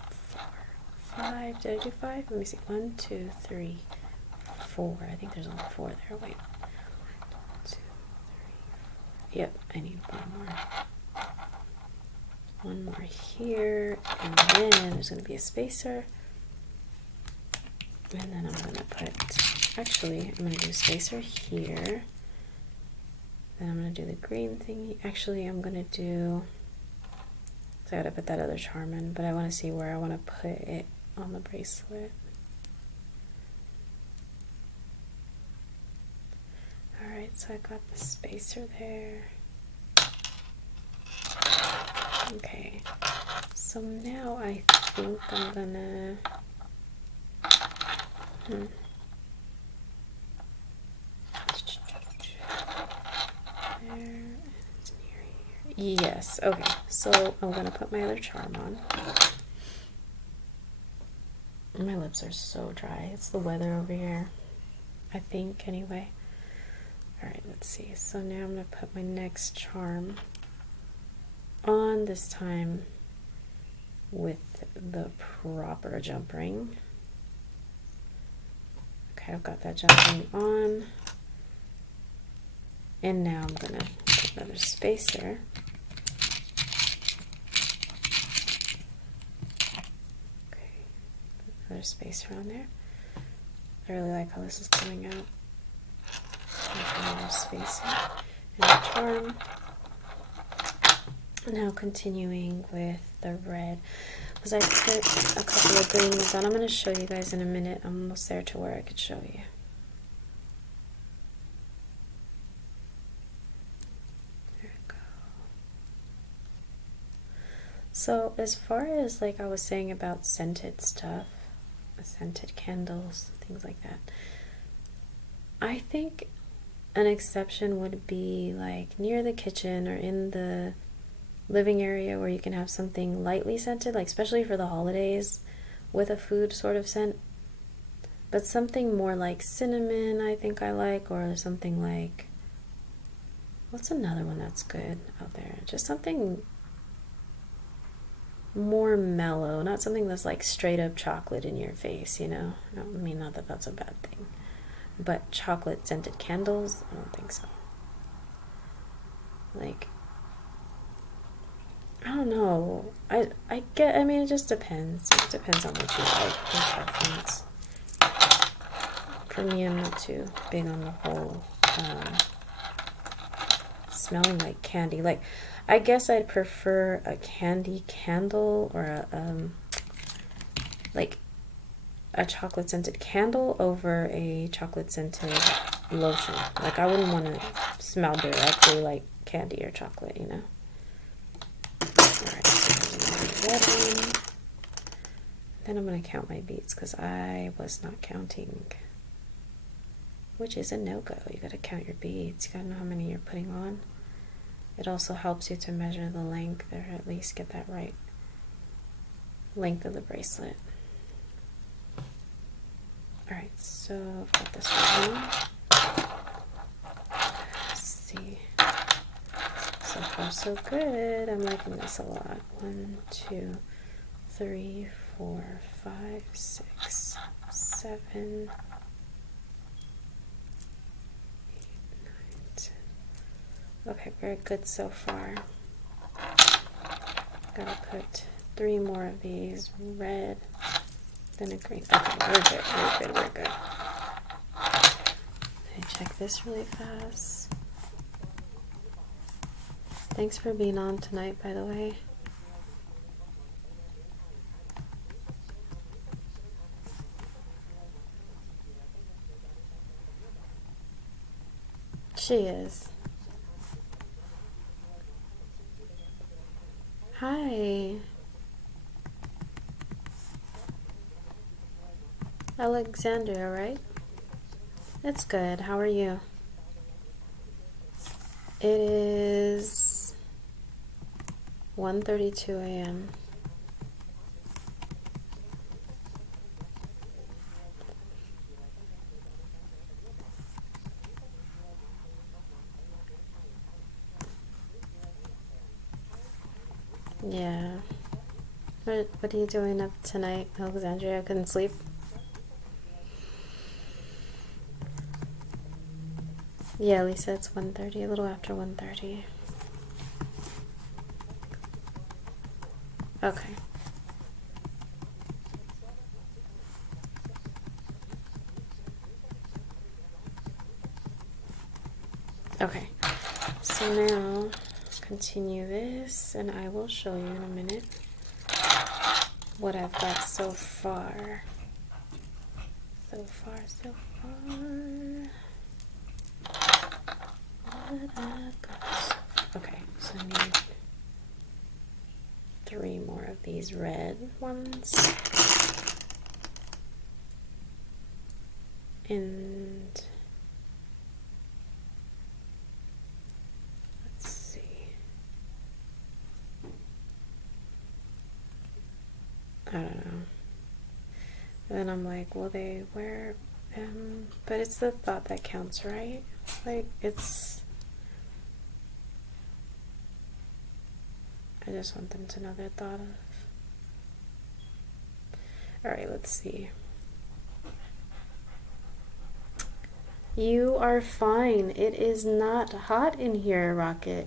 4, 5. Did I do 5? Let me see. 1, 2, 3, 4. I think there's only 4 there. Wait. 1, 2, 3, 4. Yep, I need 1 more. 1 more here, and then there's going to be a spacer. And then I'm going to put, actually, I'm going to do a spacer here. Then I'm going to do the green thingy. Actually, I'm going to do, so I got to put that other charm in, but I want to see where I want to put it on the bracelet. Alright, so I got the spacer there. Okay, so now I think I'm gonna, there, it's near here. Yes, okay, so I'm gonna put my other charm on. My lips are so dry. It's the weather over here, I think, anyway. Alright, let's see. So now I'm gonna put my next charm on, this time with the proper jump ring. Okay, I've got that jump ring on. And now I'm gonna put another spacer. Okay, put another spacer on there. I really like how this is coming out. More spacing and the charm. Now continuing with the red, because I put a couple of green ones on. I'm going to show you guys in a minute. I'm almost there to where I could show you. There we go. So as far as like I was saying about scented stuff, scented candles, things like that, I think an exception would be like near the kitchen or in the living area where you can have something lightly scented, like especially for the holidays with a food sort of scent. But something more like cinnamon, I think I like, or something like, what's another one that's good out there? Just something more mellow, not something that's like straight up chocolate in your face, you know? I mean, not that that's a bad thing. But chocolate scented candles, I don't think so. Like, I don't know. I mean, it just depends. It depends on what you like, your preference. For me, I'm not too big on the whole smelling like candy. Like, I guess I'd prefer a candy candle or like a chocolate scented candle over a chocolate scented lotion. Like, I wouldn't want to smell directly like candy or chocolate, you know? Alright, so red one. Then I'm going to count my beads because I was not counting, which is a no-go. You got to count your beads. You got to know how many you're putting on. It also helps you to measure the length, or at least get that right length of the bracelet. Alright, so I've got this one. Let's see. So far, so good. I'm liking this a lot. 1, 2, 3, 4, 5, 6, 7, 8, 9, 10. Okay, very good so far. Gotta put 3 more of these red, then a green. Okay, we're good, we're good, we're good. Let me check this really fast. Thanks for being on tonight, by the way. She is. Hi. Alexandria, right? It's good. How are you? It is 1:32 a.m. Yeah. What are you doing up tonight, Alexandria? Couldn't sleep? Yeah, Lisa, it's 1:30, a little after 1:30. Okay. Okay. So now, continue this, and I will show you in a minute what I've got so far. So far. Okay, so I need 3 more of these red ones. And let's see. I don't know. Then I'm like, will they wear but it's the thought that counts, right? Like, it's, I just want them to know they're thought of. Alright, let's see. You are fine. It is not hot in here, Rocket.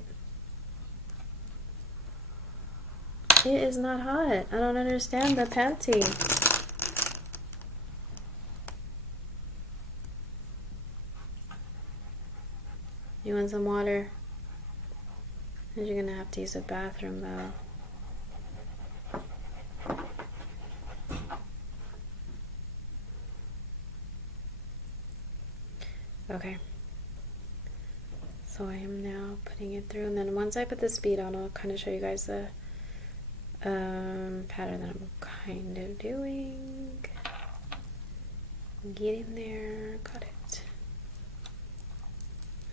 It is not hot. I don't understand the panty. You want some water? And you're gonna have to use the bathroom though. Okay. So I am now putting it through, and then once I put the speed on, I'll kind of show you guys the pattern that I'm kind of doing. Get in there. Got it.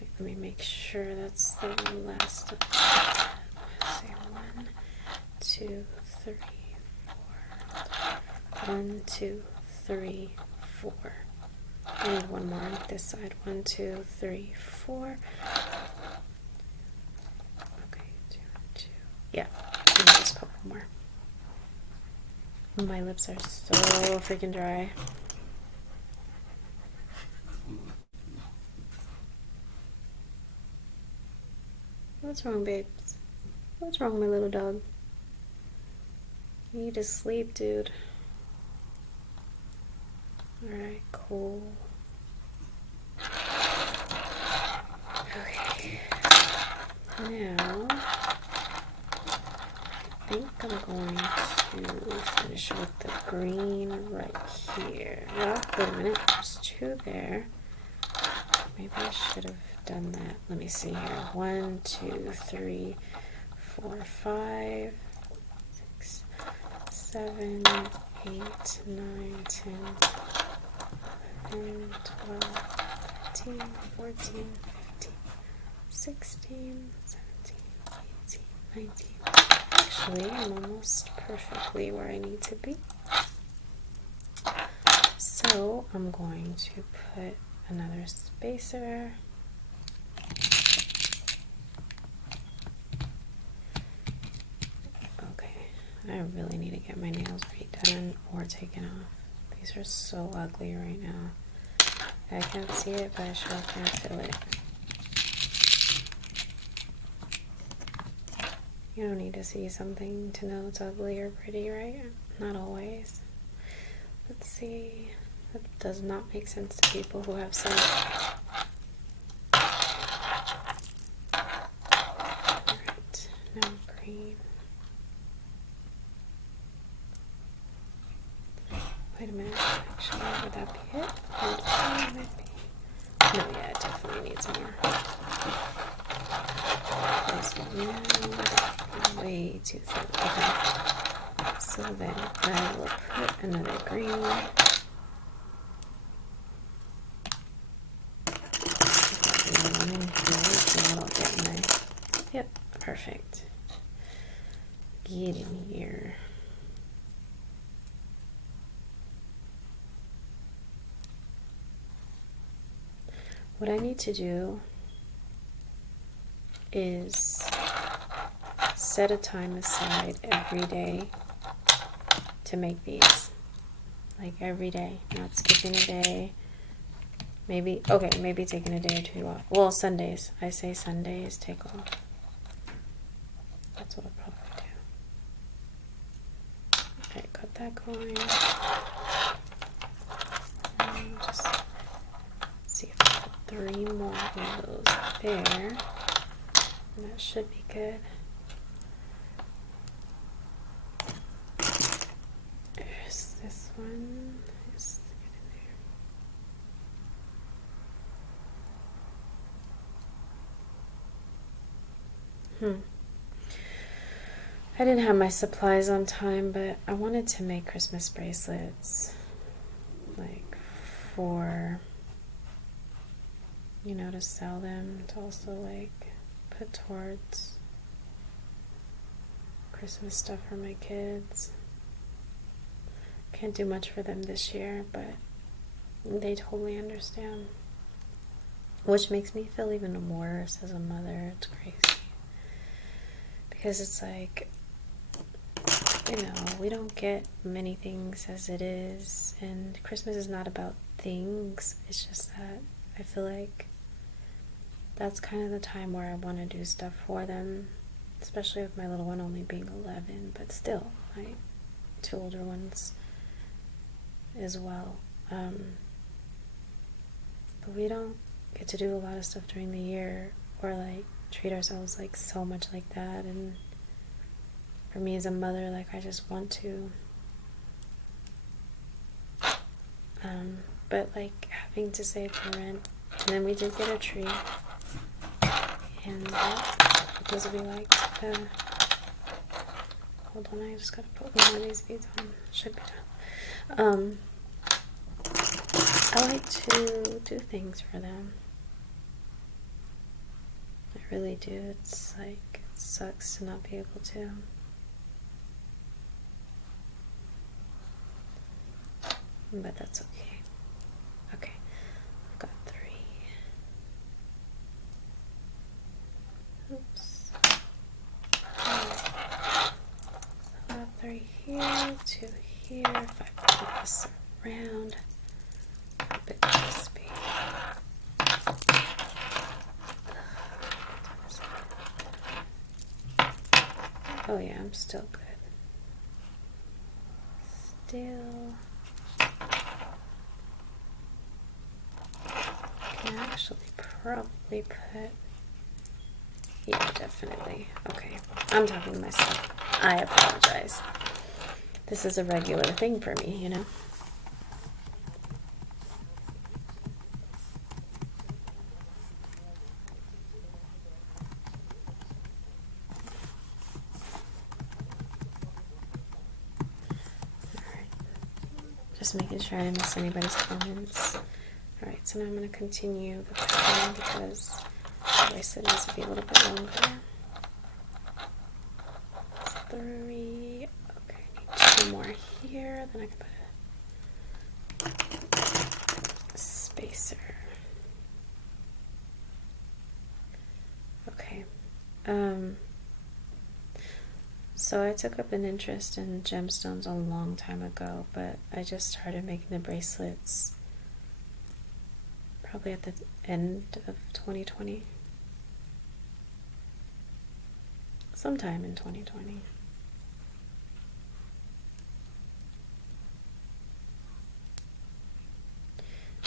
Wait, let me make sure that's the last. Let's say 1, 2, 3, 4. 1, 2, 3, 4. I need one more on this side. 1, 2, 3, 4. Okay, 2, 2. Yeah, let me just put one more. My lips are so freaking dry. What's wrong, babes? What's wrong, my little dog? You need to sleep, dude. Alright, cool. Okay. Now, I think I'm going to finish with the green right here. Well, wait a minute. There's 2 there. Maybe I should have done that. Let me see here. 1, 2, 3, 4, 5, 6, 7, 8, 9, 10, 11, 12, 13, 14, 15, 16, 17, 18, 19. Actually, I'm almost perfectly where I need to be. So I'm going to put another spacer. Okay, I really need to get my nails redone or taken off. These are so ugly right now. I can't see it, but I sure can feel it. You don't need to see something to know it's ugly or pretty, right? Not always. Let's see. That does not make sense to people who have sight. Alright, now green. Wait a minute, actually, would that be it? Might be. No, yeah, it definitely needs more. Way too thin. Okay. So then I will put another green. Yep, perfect. Get in here. What I need to do is set a time aside every day to make these. Like every day, not skipping a day. Maybe, okay, maybe taking a day or 2 off. Well, Sundays. I say Sundays, take off. That's what I'll probably do. Okay, got that going. And just see if I put 3 more of those there. And that should be good. There's this one. Let's get in there. I didn't have my supplies on time, but I wanted to make Christmas bracelets, like for, you know, to sell them, to also like put towards Christmas stuff for my kids. Can't do much for them this year, but they totally understand. Which makes me feel even worse as a mother. It's crazy. Because it's like, you know, we don't get many things as it is, and Christmas is not about things. It's just that I feel like that's kind of the time where I want to do stuff for them, especially with my little one only being 11, but still, my 2 older ones as well. But we don't get to do a lot of stuff during the year, or like treat ourselves like so much like that. And for me as a mother, like I just want to. But like having to save for rent, and then we did get a tree, and because we liked the. Hold on, I just gotta put one of these beads on. Should be done. I like to do things for them. I really do. It's like, it sucks to not be able to. But that's okay. Okay, I've got 3. Oops. So I have 3 here, 2 here. If I put this around, how big would this be? Oh yeah, I'm still good. Still. Can actually probably put. Yeah, definitely. Okay, I'm talking to myself. I apologize. This is a regular thing for me, you know? Just making sure I didn't miss anybody's comments. Alright, so now I'm going to continue the pattern because the bracelet needs to be a little bit longer. 3. Okay, I need 2 more here. Then I can put a spacer. Okay. So I took up an interest in gemstones a long time ago, but I just started making the bracelets probably at the end of 2020. Sometime in 2020.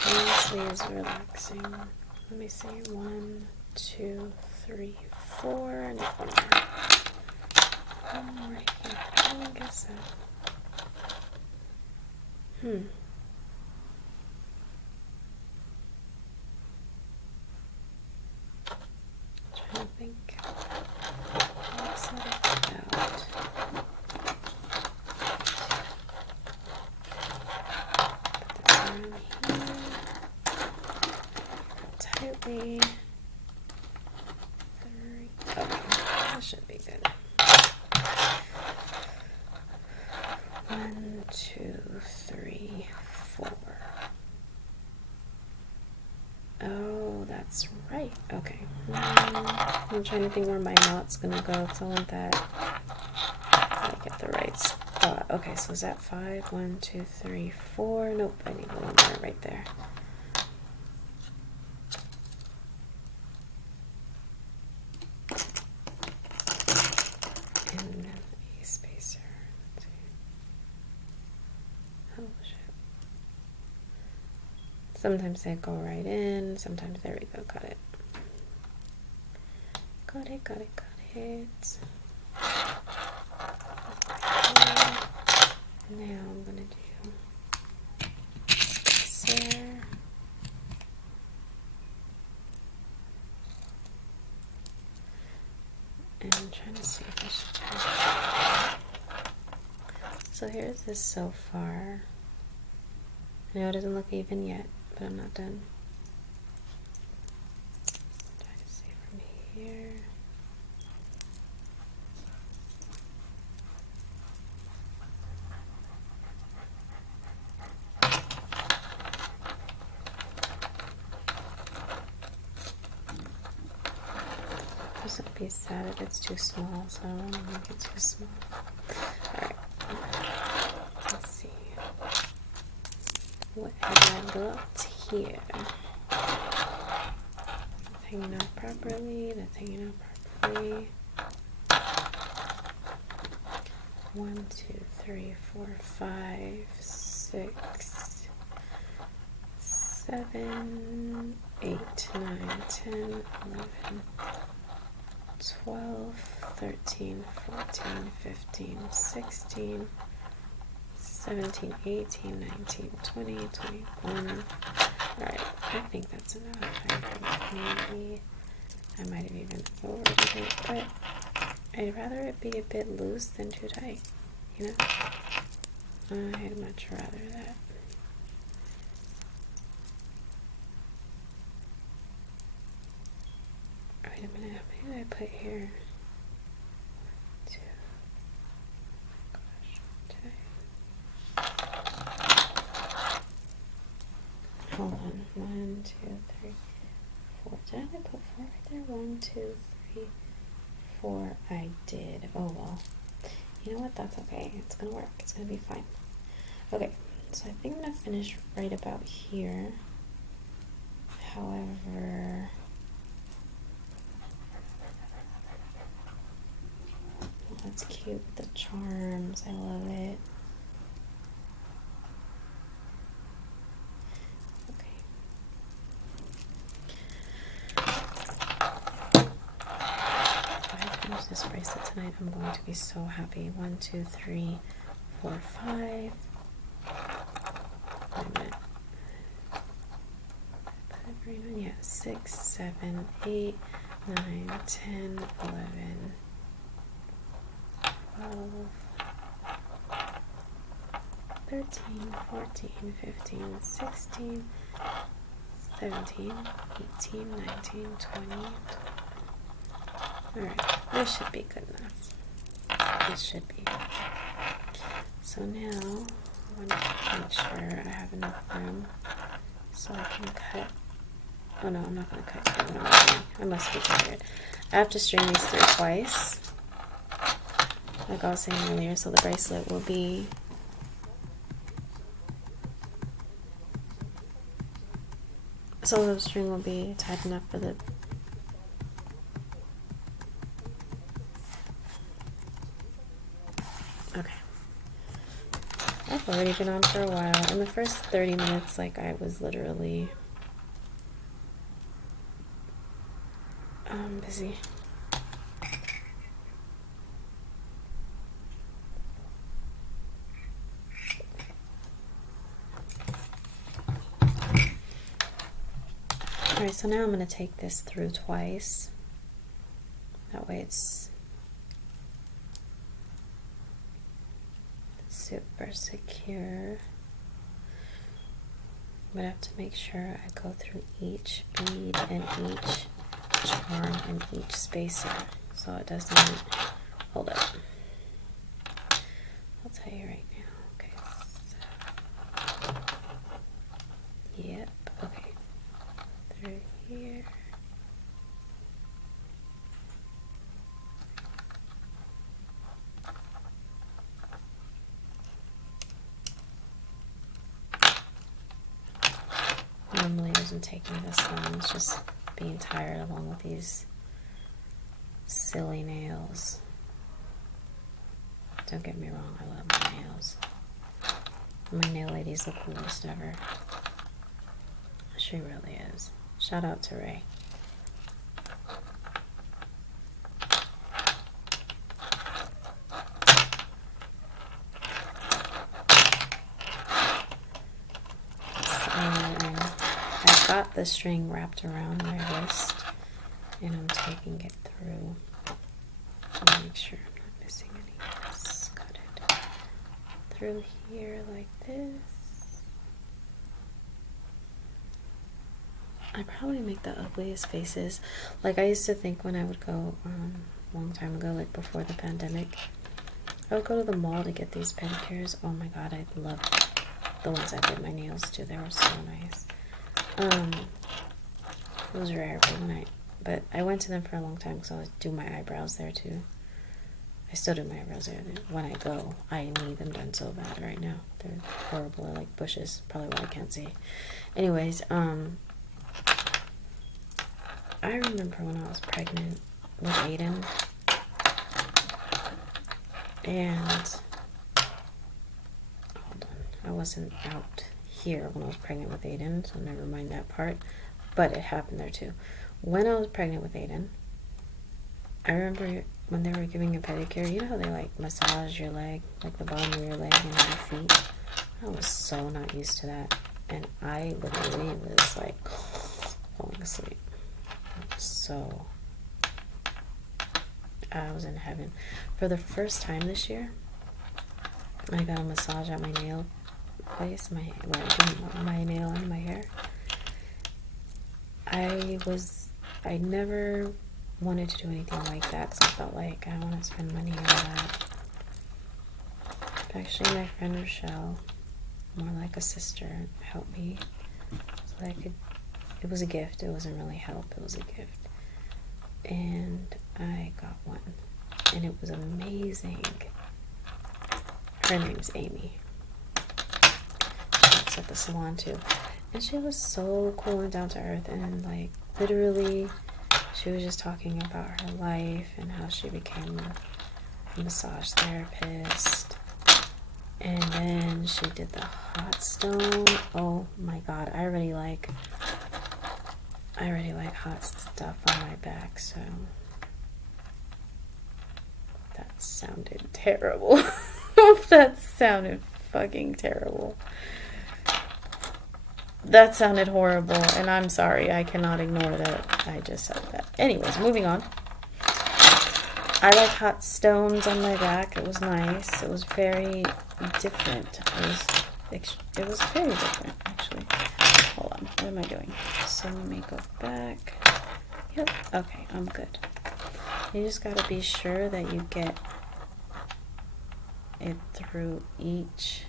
Honestly, is relaxing. Let me see. 1, 2, 3, 4. And one more. One more here. I guess so. Trying to think. What's that about? Put this around here. Tightly. 3. Okay, that should be good. 1, 2, 3, 4. Oh, that's right. Okay. I'm trying to think where my knot's gonna go because I want that. I get the right spot. Okay, so is that 5? 1, 2, 3, 4. Nope, I need one more right there. And a spacer. Oh shit. Sometimes they go right in, sometimes there we go, got it. Got it, got it, got it. Okay. Now I'm gonna do spacer. And I'm trying to see if I should try. So here's this so far. I know it doesn't look even yet, but I'm not done. Try to see from here. There's a piece that if it's too small, so I don't want to make it too small. Alright. Let's see. What have I got here? That's hanging out properly. That's hanging out properly. 1, 2, 3, 4, 5, 6, 7, 8, 9, 10, 11, 12, 13, 14, 15, 16, 17, 18, 19, 20, 21. Alright, I think that's enough. I might have even overrated it, but I'd rather it be a bit loose than too tight, you know? I'd much rather that. Wait a minute, how many did I put here? 2. Gosh, hold on. 1, 2, 3, 4. Did I put 4 right there? 1, 2, 3, 4. I did. Oh well. You know what? That's okay. It's gonna work. It's gonna be fine. Okay, so I think I'm gonna finish right about here. However, oh, that's cute with the charms. I love it. This bracelet tonight, I'm going to be so happy. 1, 2, 3, 4, 5. Wait a minute. Yeah, 6, 7, 8, 9, 10, 11, 12, 13, 14, 15, 16, 17, 18, 19, 20. Alright, this should be good enough. It should be. So now, I want to make sure I have enough room so I can cut. Oh no, I'm not going to cut. What am I doing? I must be tired. I have to string these through twice, like I was saying earlier, so the bracelet will be the string will be tight enough for the okay. I've already been on for a while. In the first 30 minutes, like, I was literally busy. Alright, so now I'm going to take this through twice. That way it's super secure. But I have to make sure I go through each bead and each charm and each spacer so it doesn't hold up. I'll tell you right now. Okay, so, yep, okay, through here. Normally it doesn't take me this long. It's just being tired along with these silly nails. Don't get me wrong, I love my nails. My nail lady's the coolest ever. She really is. Shout out to Ray. Got the string wrapped around my wrist and I'm taking it through. Let me make sure I'm not missing any. Yes, got it. Through here like this. I probably make the ugliest faces. Like I used to think when I would go a long time ago, like before the pandemic, I would go to the mall to get these pedicures. Oh my god, I love the ones I did my nails to. They were so nice. It was rare, but I went to them for a long time because I would do my eyebrows there too. I still do my eyebrows there. When I go, I need them done so bad right now. They're horrible. They're like bushes. Probably why I can't see. Anyways, I remember when I was pregnant with Aiden, and hold on, I wasn't out here when I was pregnant with Aiden, so never mind that part. But it happened there too. When I was pregnant with Aiden, I remember when they were giving a pedicure, you know how they like massage your leg, like the bottom of your leg and your feet? I was so not used to that. And I literally was like falling asleep. So I was in heaven. For the first time this year, I got a massage at my nail place, my nail and my hair. I never wanted to do anything like that because I felt like I want to spend money on that. But actually, my friend Rochelle, more like a sister, helped me so that I could. It was a gift. It wasn't really help. It was a gift, and I got one, and it was amazing. Her name's Amy. She works at the salon too, and she was so cool and down to earth, and like literally. She was just talking about her life and how she became a massage therapist. And then she did the hot stone. Oh my god, I already like hot stuff on my back, so that sounded terrible. That sounded fucking terrible. That sounded horrible, and I'm sorry. I cannot ignore that. I just said that. Anyways, moving on. I like hot stones on my back. It was nice. It was very different. It was very different, actually. Hold on. What am I doing? So let me go back. Yep. Okay, I'm good. You just gotta be sure that you get it through each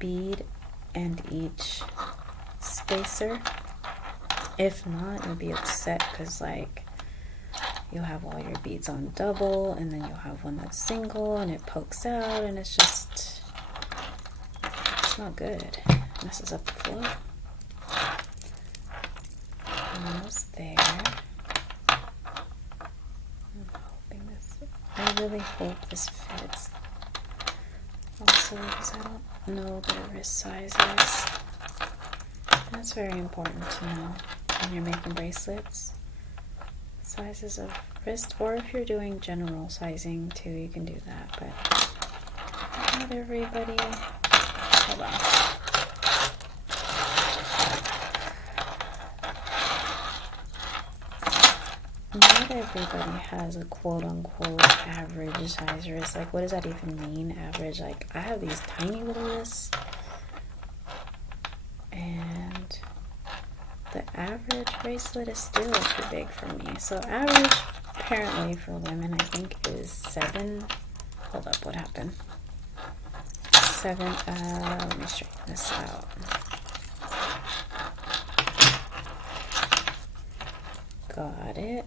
bead and each spacer. If not, you'll be upset because like you'll have all your beads on double and then you'll have one that's single and it pokes out and it's not good. It messes up the flow. Almost there. I really hope this fits. Also, because I don't know the wrist sizes. That's very important to know when you're making bracelets. Sizes of wrist, or if you're doing general sizing too, you can do that. But not everybody. Hold on. Not everybody has a quote-unquote average size wrist. Like, what does that even mean, average? Like, I have these tiny little wrists, and the average bracelet is still too big for me. So average, apparently, for women, I think, is 7. Hold up, what happened? 7, let me straighten this out. Got it.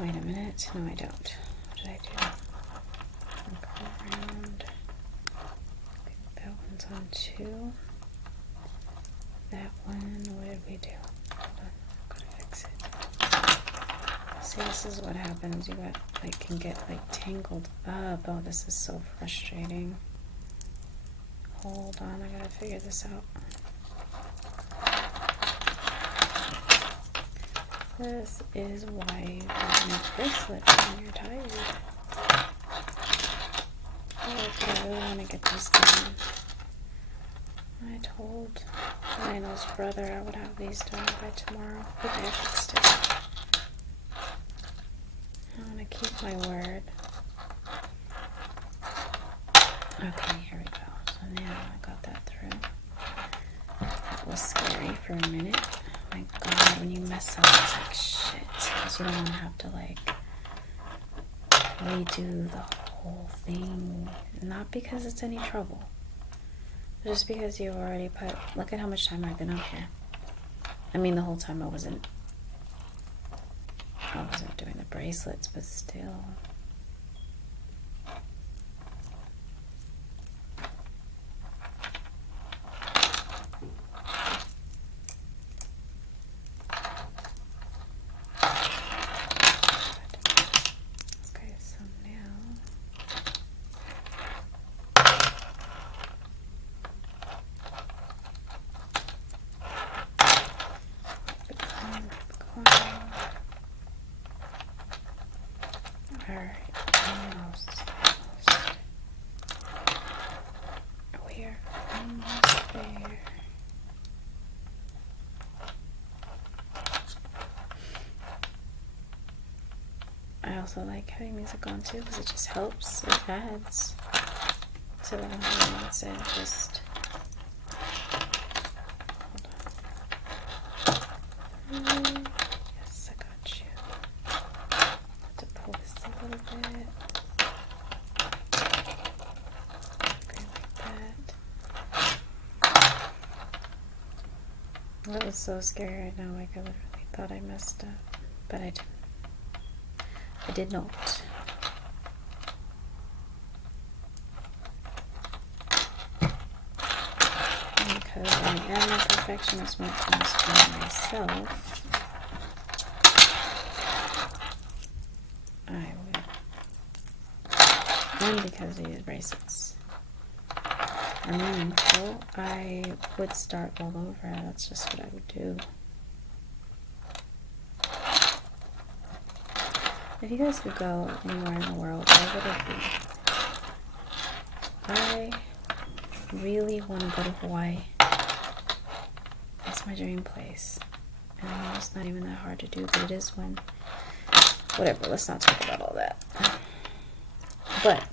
Wait a minute. No, I don't. What did I do? Go around. Okay, that one's on 2. That one, what did we do? Hold on. I'm gonna fix it. See, this is what happens. You can get like tangled up. Oh, this is so frustrating. Hold on, I gotta figure this out. This is why you need a bracelet when you're tired. Oh, okay, I really want to get this done. I told Lionel's brother I would have these done by tomorrow. Okay, I should still. I want to keep my word. Okay, here we go. So now I got that through. That was scary for a minute. Oh my god, when you mess up, it's like shit. Because you don't want to have to like redo the whole thing. Not because it's any trouble. Just because you've already put... Look at how much time I've been up here. I mean, the whole time I wasn't doing the bracelets, but still... Alright, almost. We're almost there. I also like having music on too because it just helps. It adds to the ambiance and just. Hold on. Yes, I got you. I have to pull this a little bit. Okay, like that. That was so scary right now. Like I literally thought I messed up, but I didn't. I did not. Because I am a perfectionist when it comes to myself, I will. And because I use bracelets are meaningful, I would start all over. That's just what I would do. If you guys could go anywhere in the world, where would it be? I really want to go to Hawaii. That's my dream place. And I know it's not even that hard to do, but it is when... Whatever, let's not talk about all that. But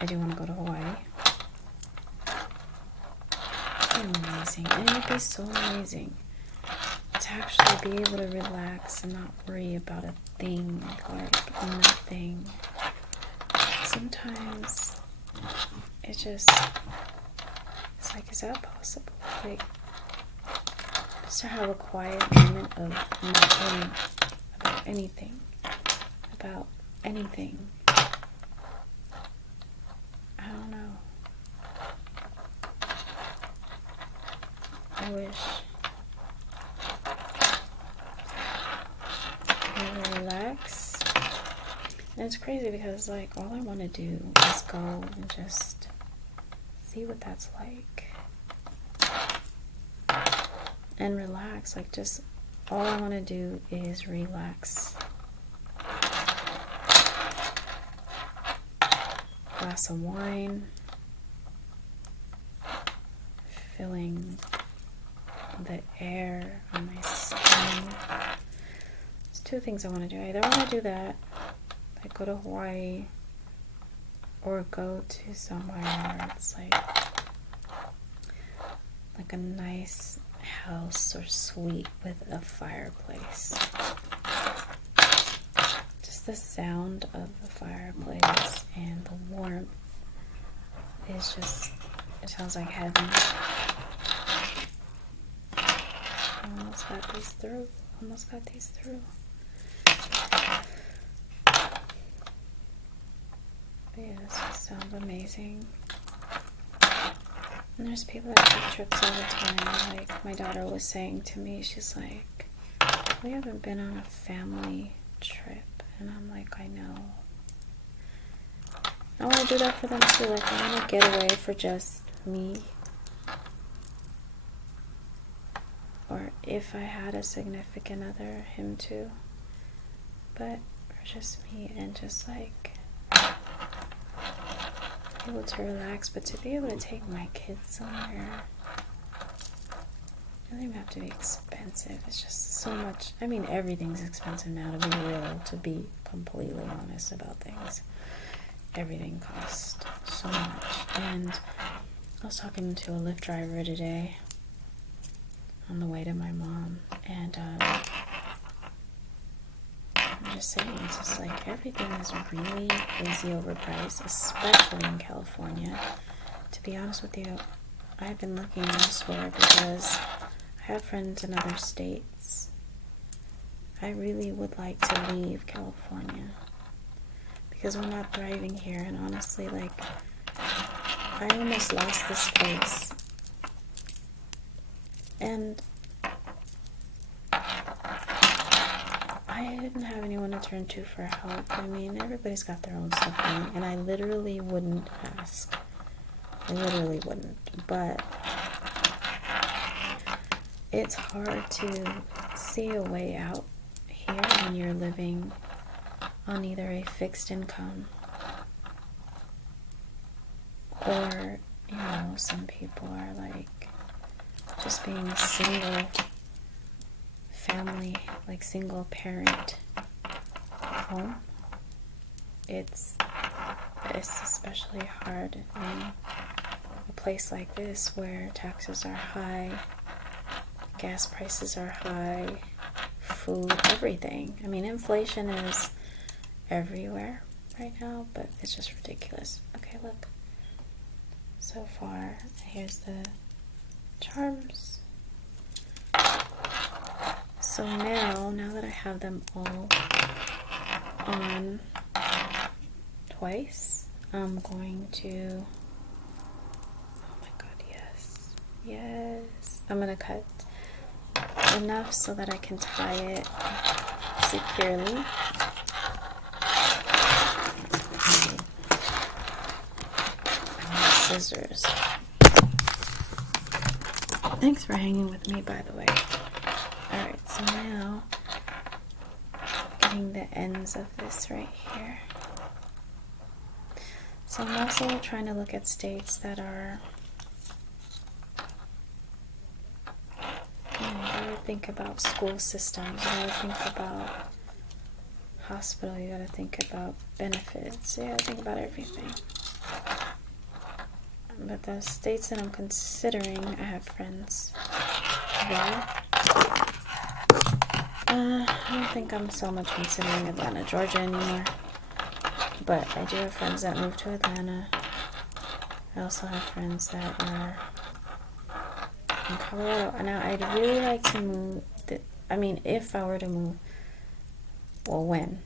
I do want to go to Hawaii. It'd be amazing. And it would be so amazing to actually be able to relax and not worry about a thing, like nothing. Sometimes it's like, is that possible? Like, just to have a quiet moment of not worrying about anything. About anything. I don't know. I wish I would relax. And it's crazy because, like, all I want to do is go and just see what that's like. And relax. Like, just all I want to do is relax. Glass of wine. Feeling the air on my skin. There's two things I want to do. I either want to do that, like go to Hawaii, or go to somewhere where it's like a nice house or suite with a fireplace. Just the sound of the fireplace and the warmth is just, it sounds like heaven. Almost got these through. Almost got these through. But yeah, this just sounds amazing. And there's people that take trips all the time. Like my daughter was saying to me, she's like, we haven't been on a family trip. And I'm like, I know. I want to do that for them too. Like, I want to get away for just me. Or if I had a significant other, him too. But for just me and just like be able to relax, but to be able to take my kids somewhere, it doesn't even have to be expensive. It's just so much. I mean, everything's expensive now, to be real, to be completely honest about things. Everything costs so much. And I was talking to a Lyft driver today on the way to my mom, and I'm just saying, it's just like everything is really crazy overpriced, especially in California. To be honest with you, I've been looking elsewhere because I have friends in other states. I really would like to leave California because we're not thriving here, and honestly, like, I almost lost this place. And I didn't have anyone to turn to for help. I mean, everybody's got their own stuff going, and I literally wouldn't ask. I literally wouldn't. But it's hard to see a way out here when you're living on either a fixed income or, you know, some people are like just being a single family, like single parent home. It's especially hard in a place like this where taxes are high, gas prices are high, food, everything. I mean, inflation is everywhere right now, but it's just ridiculous. Okay, look. So far, here's the charms. So now that I have them all on twice, I'm going to, oh my god, yes, I'm going to cut enough so that I can tie it securely. Scissors. Thanks for hanging with me, by the way. Alright, so now getting the ends of this right here. So I'm also trying to look at states that are, you gotta think about school systems, you gotta think about hospital, you gotta think about benefits, you gotta think about everything. But the states that I'm considering, I have friends there. I don't think I'm so much considering Atlanta, Georgia anymore. But I do have friends that moved to Atlanta. I also have friends that are in Colorado. Now, I'd really like to move. I mean, if I were to move, well, when?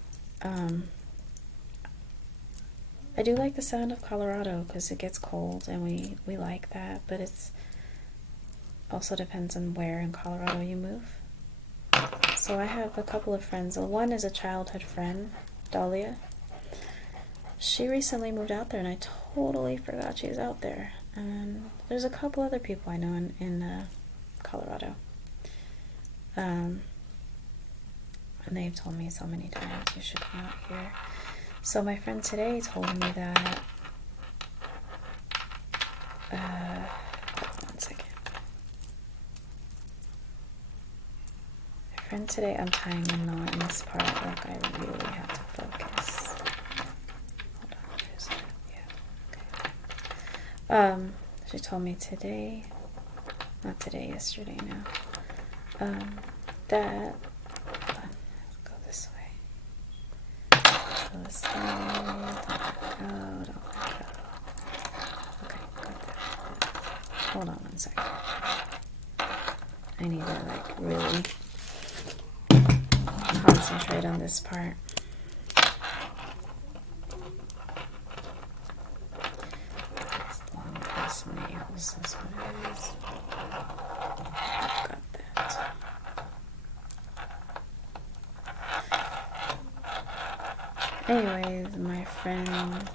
I do like the sound of Colorado because it gets cold and we like that, but it's also depends on where in Colorado you move. So I have a couple of friends. One is a childhood friend, Dahlia. She recently moved out there and I totally forgot she was out there. And there's a couple other people I know in Colorado. And they've told me so many times, you should come out here. So my friend today told me that, one second. My friend today, I'm tying a knot in this part, like I really have to focus. Hold on, there's it, yeah, okay. She told me today, not today, yesterday now, that, hold on, let's go this way. This way, don't let go. Okay, got that. Hold on one second. I need to like really concentrate on this part. These long ass nails, that's what it is. Got that. Anyways, my friend,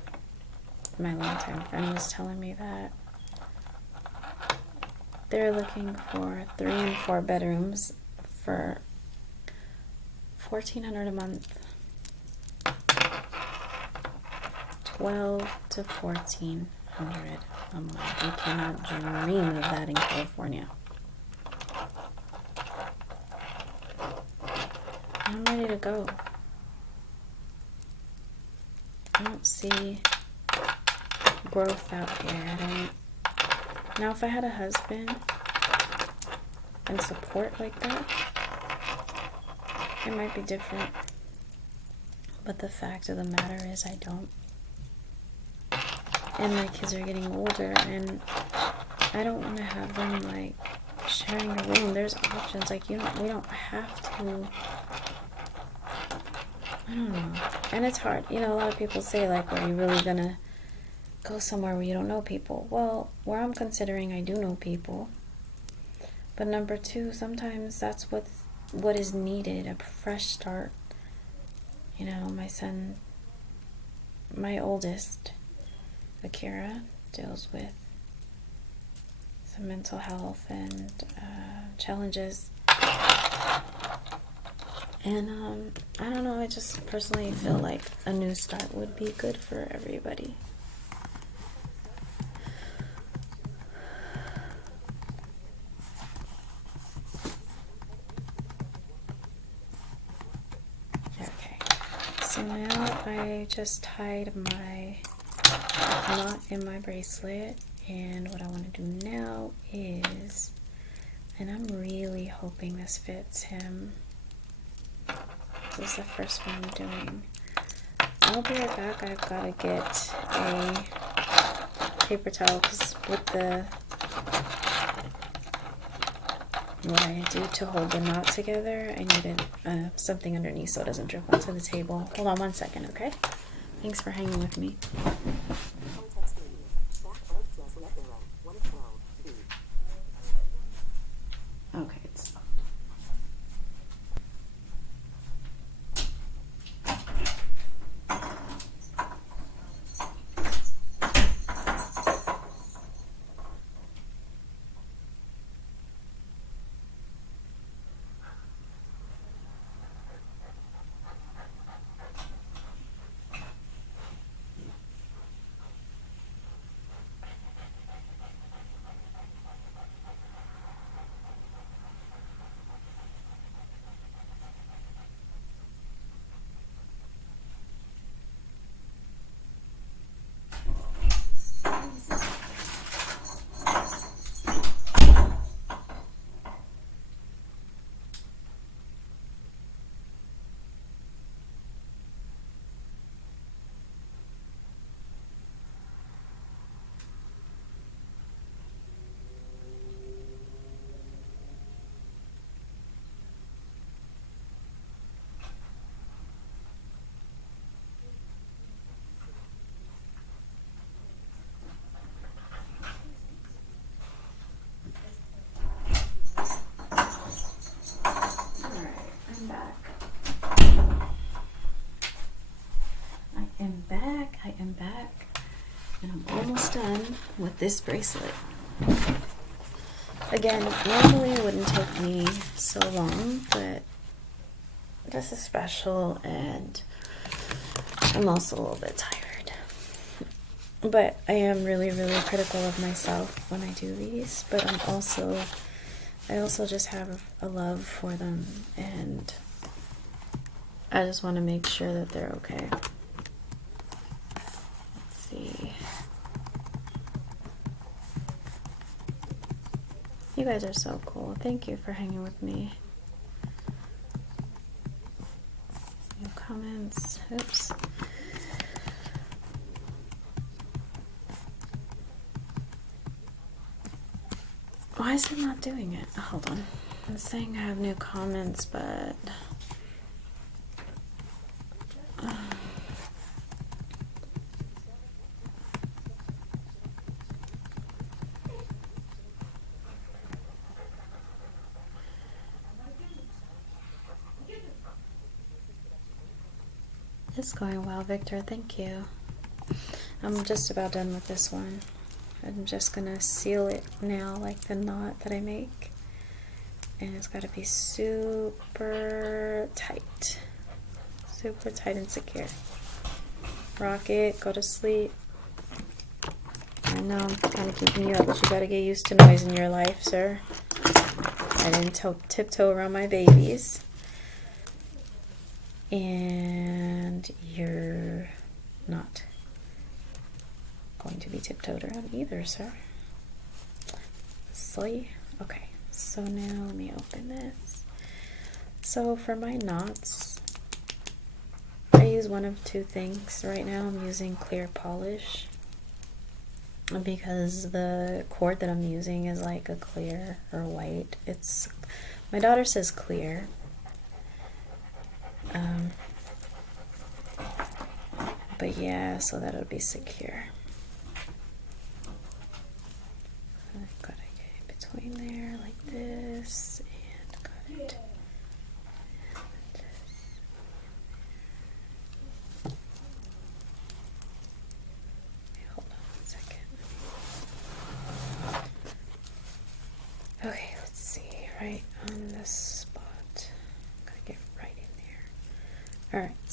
my longtime friend, was telling me that they're looking for 3 and 4 bedrooms for $1,400 a month. 12 to 1,400 a month. You cannot dream of that in California. I'm ready to go. I don't see growth out here. I don't. Now, if I had a husband and support like that, it might be different. But the fact of the matter is, I don't. And my kids are getting older, and I don't want to have them like sharing a room. There's options. Like we don't have to. I don't know. And it's hard. You know, a lot of people say, like, are you really gonna go somewhere where you don't know people? Well, where I'm considering, I do know people. But number 2, sometimes that's what is needed, a fresh start. You know, my son, my oldest, Akira, deals with some mental health and challenges. And I don't know, I just personally feel like a new start would be good for everybody. Okay, so now I just tied my knot in my bracelet, and what I want to do now is, and I'm really hoping this fits him. This is the first one I'm doing. I'll be right back. I've got to get a paper towel because with the what I do to hold the knot together, I needed something underneath so it doesn't drip onto the table. Hold on 1 second, okay? Thanks for hanging with me. Okay, it's I am back, and I'm almost done with this bracelet. Again, normally it wouldn't take me so long, but this is special, and I'm also a little bit tired. But I am really, really critical of myself when I do these, but I also just have a love for them, and I just want to make sure that they're okay. See. You guys are so cool. Thank you for hanging with me. No comments. Oops. Why is it not doing it? Hold on. It's saying I have new comments, but it's going well, Victor. Thank you. I'm just about done with this one. I'm just gonna seal it now, like the knot that I make, and it's got to be super tight and secure. Rock it, go to sleep. I know I'm kind of keeping you up, but you got to get used to noise in your life, sir. I didn't tiptoe around my babies. And you're not going to be tiptoed around either, sir. Silly. Okay, so now let me open this. So for my knots, I use one of two things. Right now I'm using clear polish because the cord that I'm using is like a clear or white. My daughter says clear. But yeah, so that it'll be secure. I've got to get in between there like this, and got it. Hold on 1 second. Okay, let's see. Right on this spot. Gotta get right in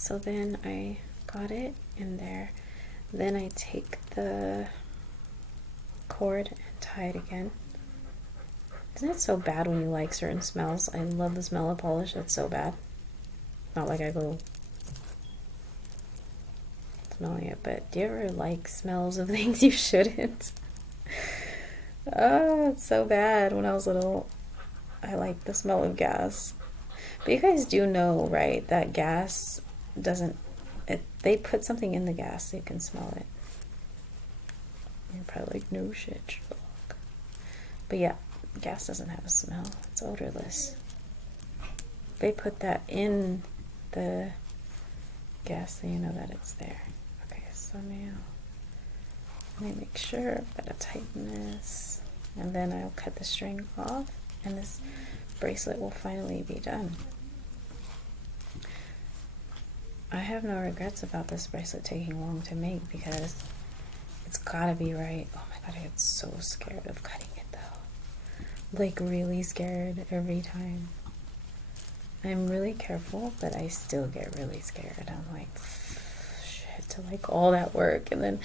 so then I got it in there. Then I take the cord and tie it again. Isn't it so bad when you like certain smells? I love the smell of polish. It's so bad. Not like I go smelling it, but do you ever like smells of things you shouldn't? Oh, it's so bad. When I was little, I liked the smell of gas. But you guys do know, right, that gas doesn't, they put something in the gas so you can smell it. You're probably like, no shit, Sherlock. But yeah, gas doesn't have a smell. It's odorless. They put that in the gas so you know that it's there. Okay, so now let me make sure I've got to tighten this, and then I'll cut the string off, and this bracelet will finally be done. I have no regrets about this bracelet taking long to make because it's gotta be right. Oh my god, I get so scared of cutting it though. Like really scared every time. I'm really careful, but I still get really scared. I'm like, shit, to like all that work. And then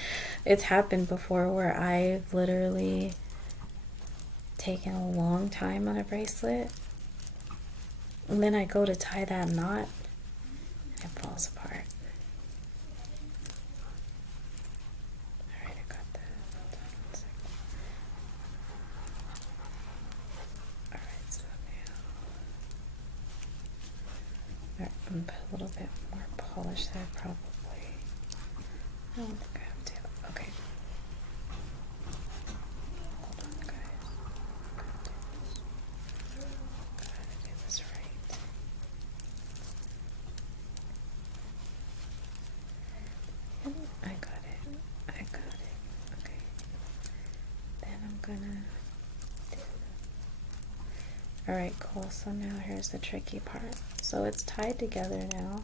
it's happened before where I've literally taken a long time on a bracelet, and then I go to tie that knot, and it falls apart. Alright, I got that. Hold on 1 second. Alright, so now, alright, I'm gonna put a little bit more polish there probably. I don't think I have to. Okay. Hold on, guys. Gotta do this right. I got it. I got it. Okay. Then I'm gonna do. Alright, cool. So now here's the tricky part. So it's tied together now.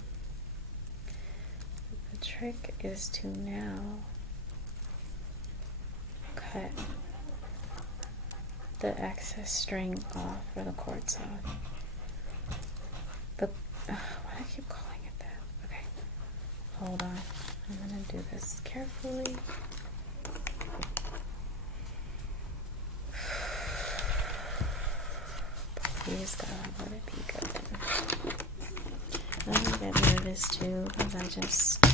The trick is to now cut the excess string off, or the cords off. Why do I keep calling it that? Okay, hold on. I'm gonna do this carefully. Please God, let it be good. I get nervous too because I just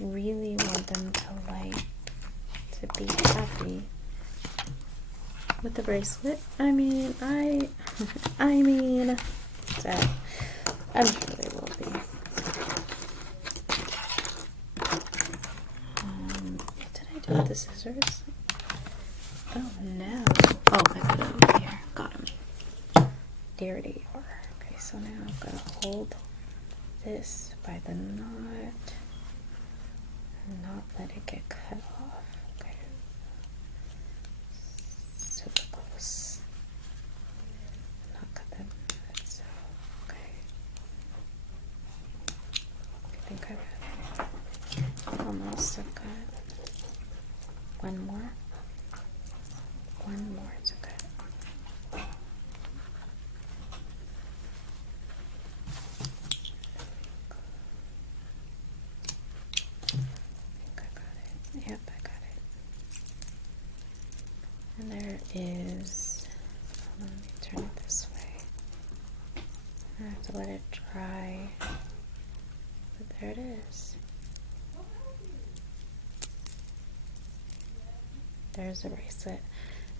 really want them to be happy with the bracelet. I mean, that I'm sure they will be. What did I do with the scissors? Oh no! Oh, I put it over here. Got them. There they are. Okay, so now I'm gonna hold this by the knot and not let it get cut off. Okay. Super close. Not cut them. So, okay. I think I got it. Almost. I've got one more. One more. It's okay. Yep, I got it. And there is, let me turn it this way. I have to let it dry, but there it is. There's the bracelet.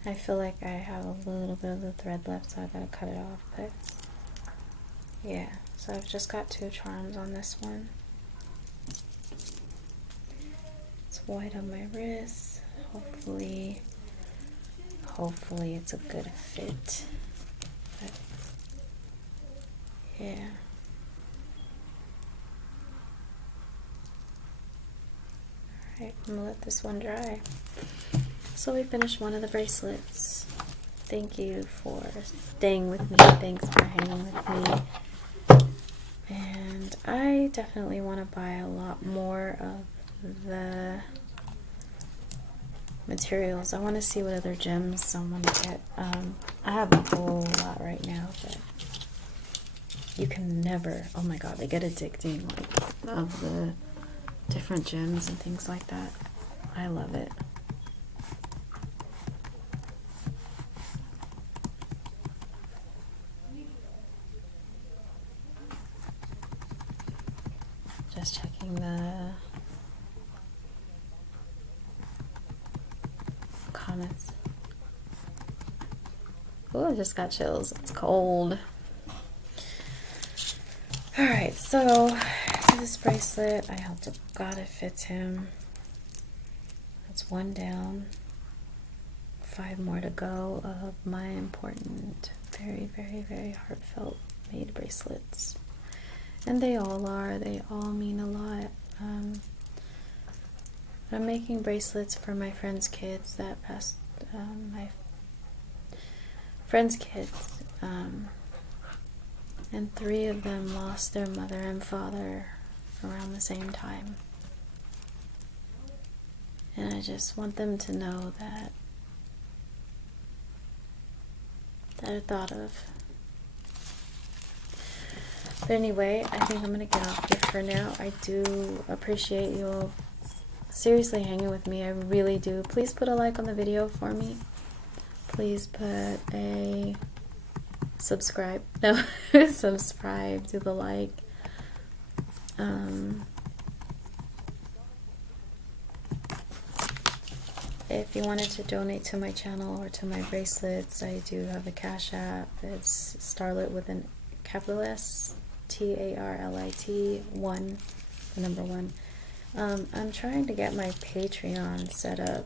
I feel like I have a little bit of the thread left, so I gotta cut it off, but yeah. So I've just got 2 charms on this one. White on my wrist. Hopefully it's a good fit. But yeah. Alright, I'm gonna let this one dry. So we finished one of the bracelets. Thank you for staying with me. Thanks for hanging with me. And I definitely want to buy a lot more of the materials. I want to see what other gems I want to get. I have a whole lot right now, but you can never, oh my god, they get addicting, like, of the different gems and things like that. I love it. Just checking the comments. Oh, I just got chills. It's cold. Alright, so this bracelet, I hope to God it fits him. That's one down. 5 more to go of my important, very, very, very heartfelt made bracelets. And they all are. They all mean a lot. I'm making bracelets for my friends' kids that passed, my friends' kids. And 3 of them lost their mother and father around the same time. And I just want them to know that they're thought of. But anyway, I think I'm going to get off here for now. I do appreciate you all seriously hanging with me. I really do. Please put a like on the video for me. Please put a subscribe. No, subscribe, do the like. If you wanted to donate to my channel or to my bracelets, I do have a Cash App. It's Starlit with a capital S, Tarlit 1, the number 1. I'm trying to get my Patreon set up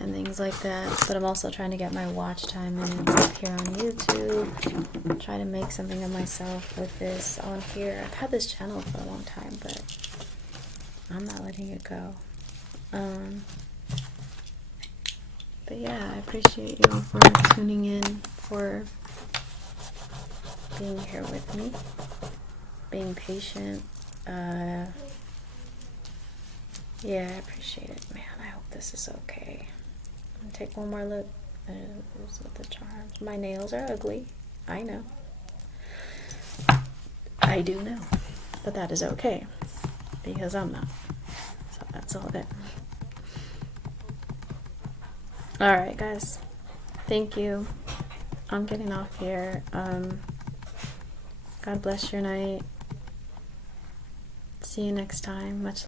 and things like that, but I'm also trying to get my watch time in up here on YouTube. Try to make something of myself with this on here. I've had this channel for a long time, but I'm not letting it go. But yeah, I appreciate you all for tuning in, for being here with me, being patient. Yeah, I appreciate it, man. I hope this is okay. I'm gonna take one more look with the charms. My nails are ugly. I know. I do know. But that is okay, because I'm not. So that's all of it. Alright, guys. Thank you. I'm getting off here. God bless your night. See you next time. Much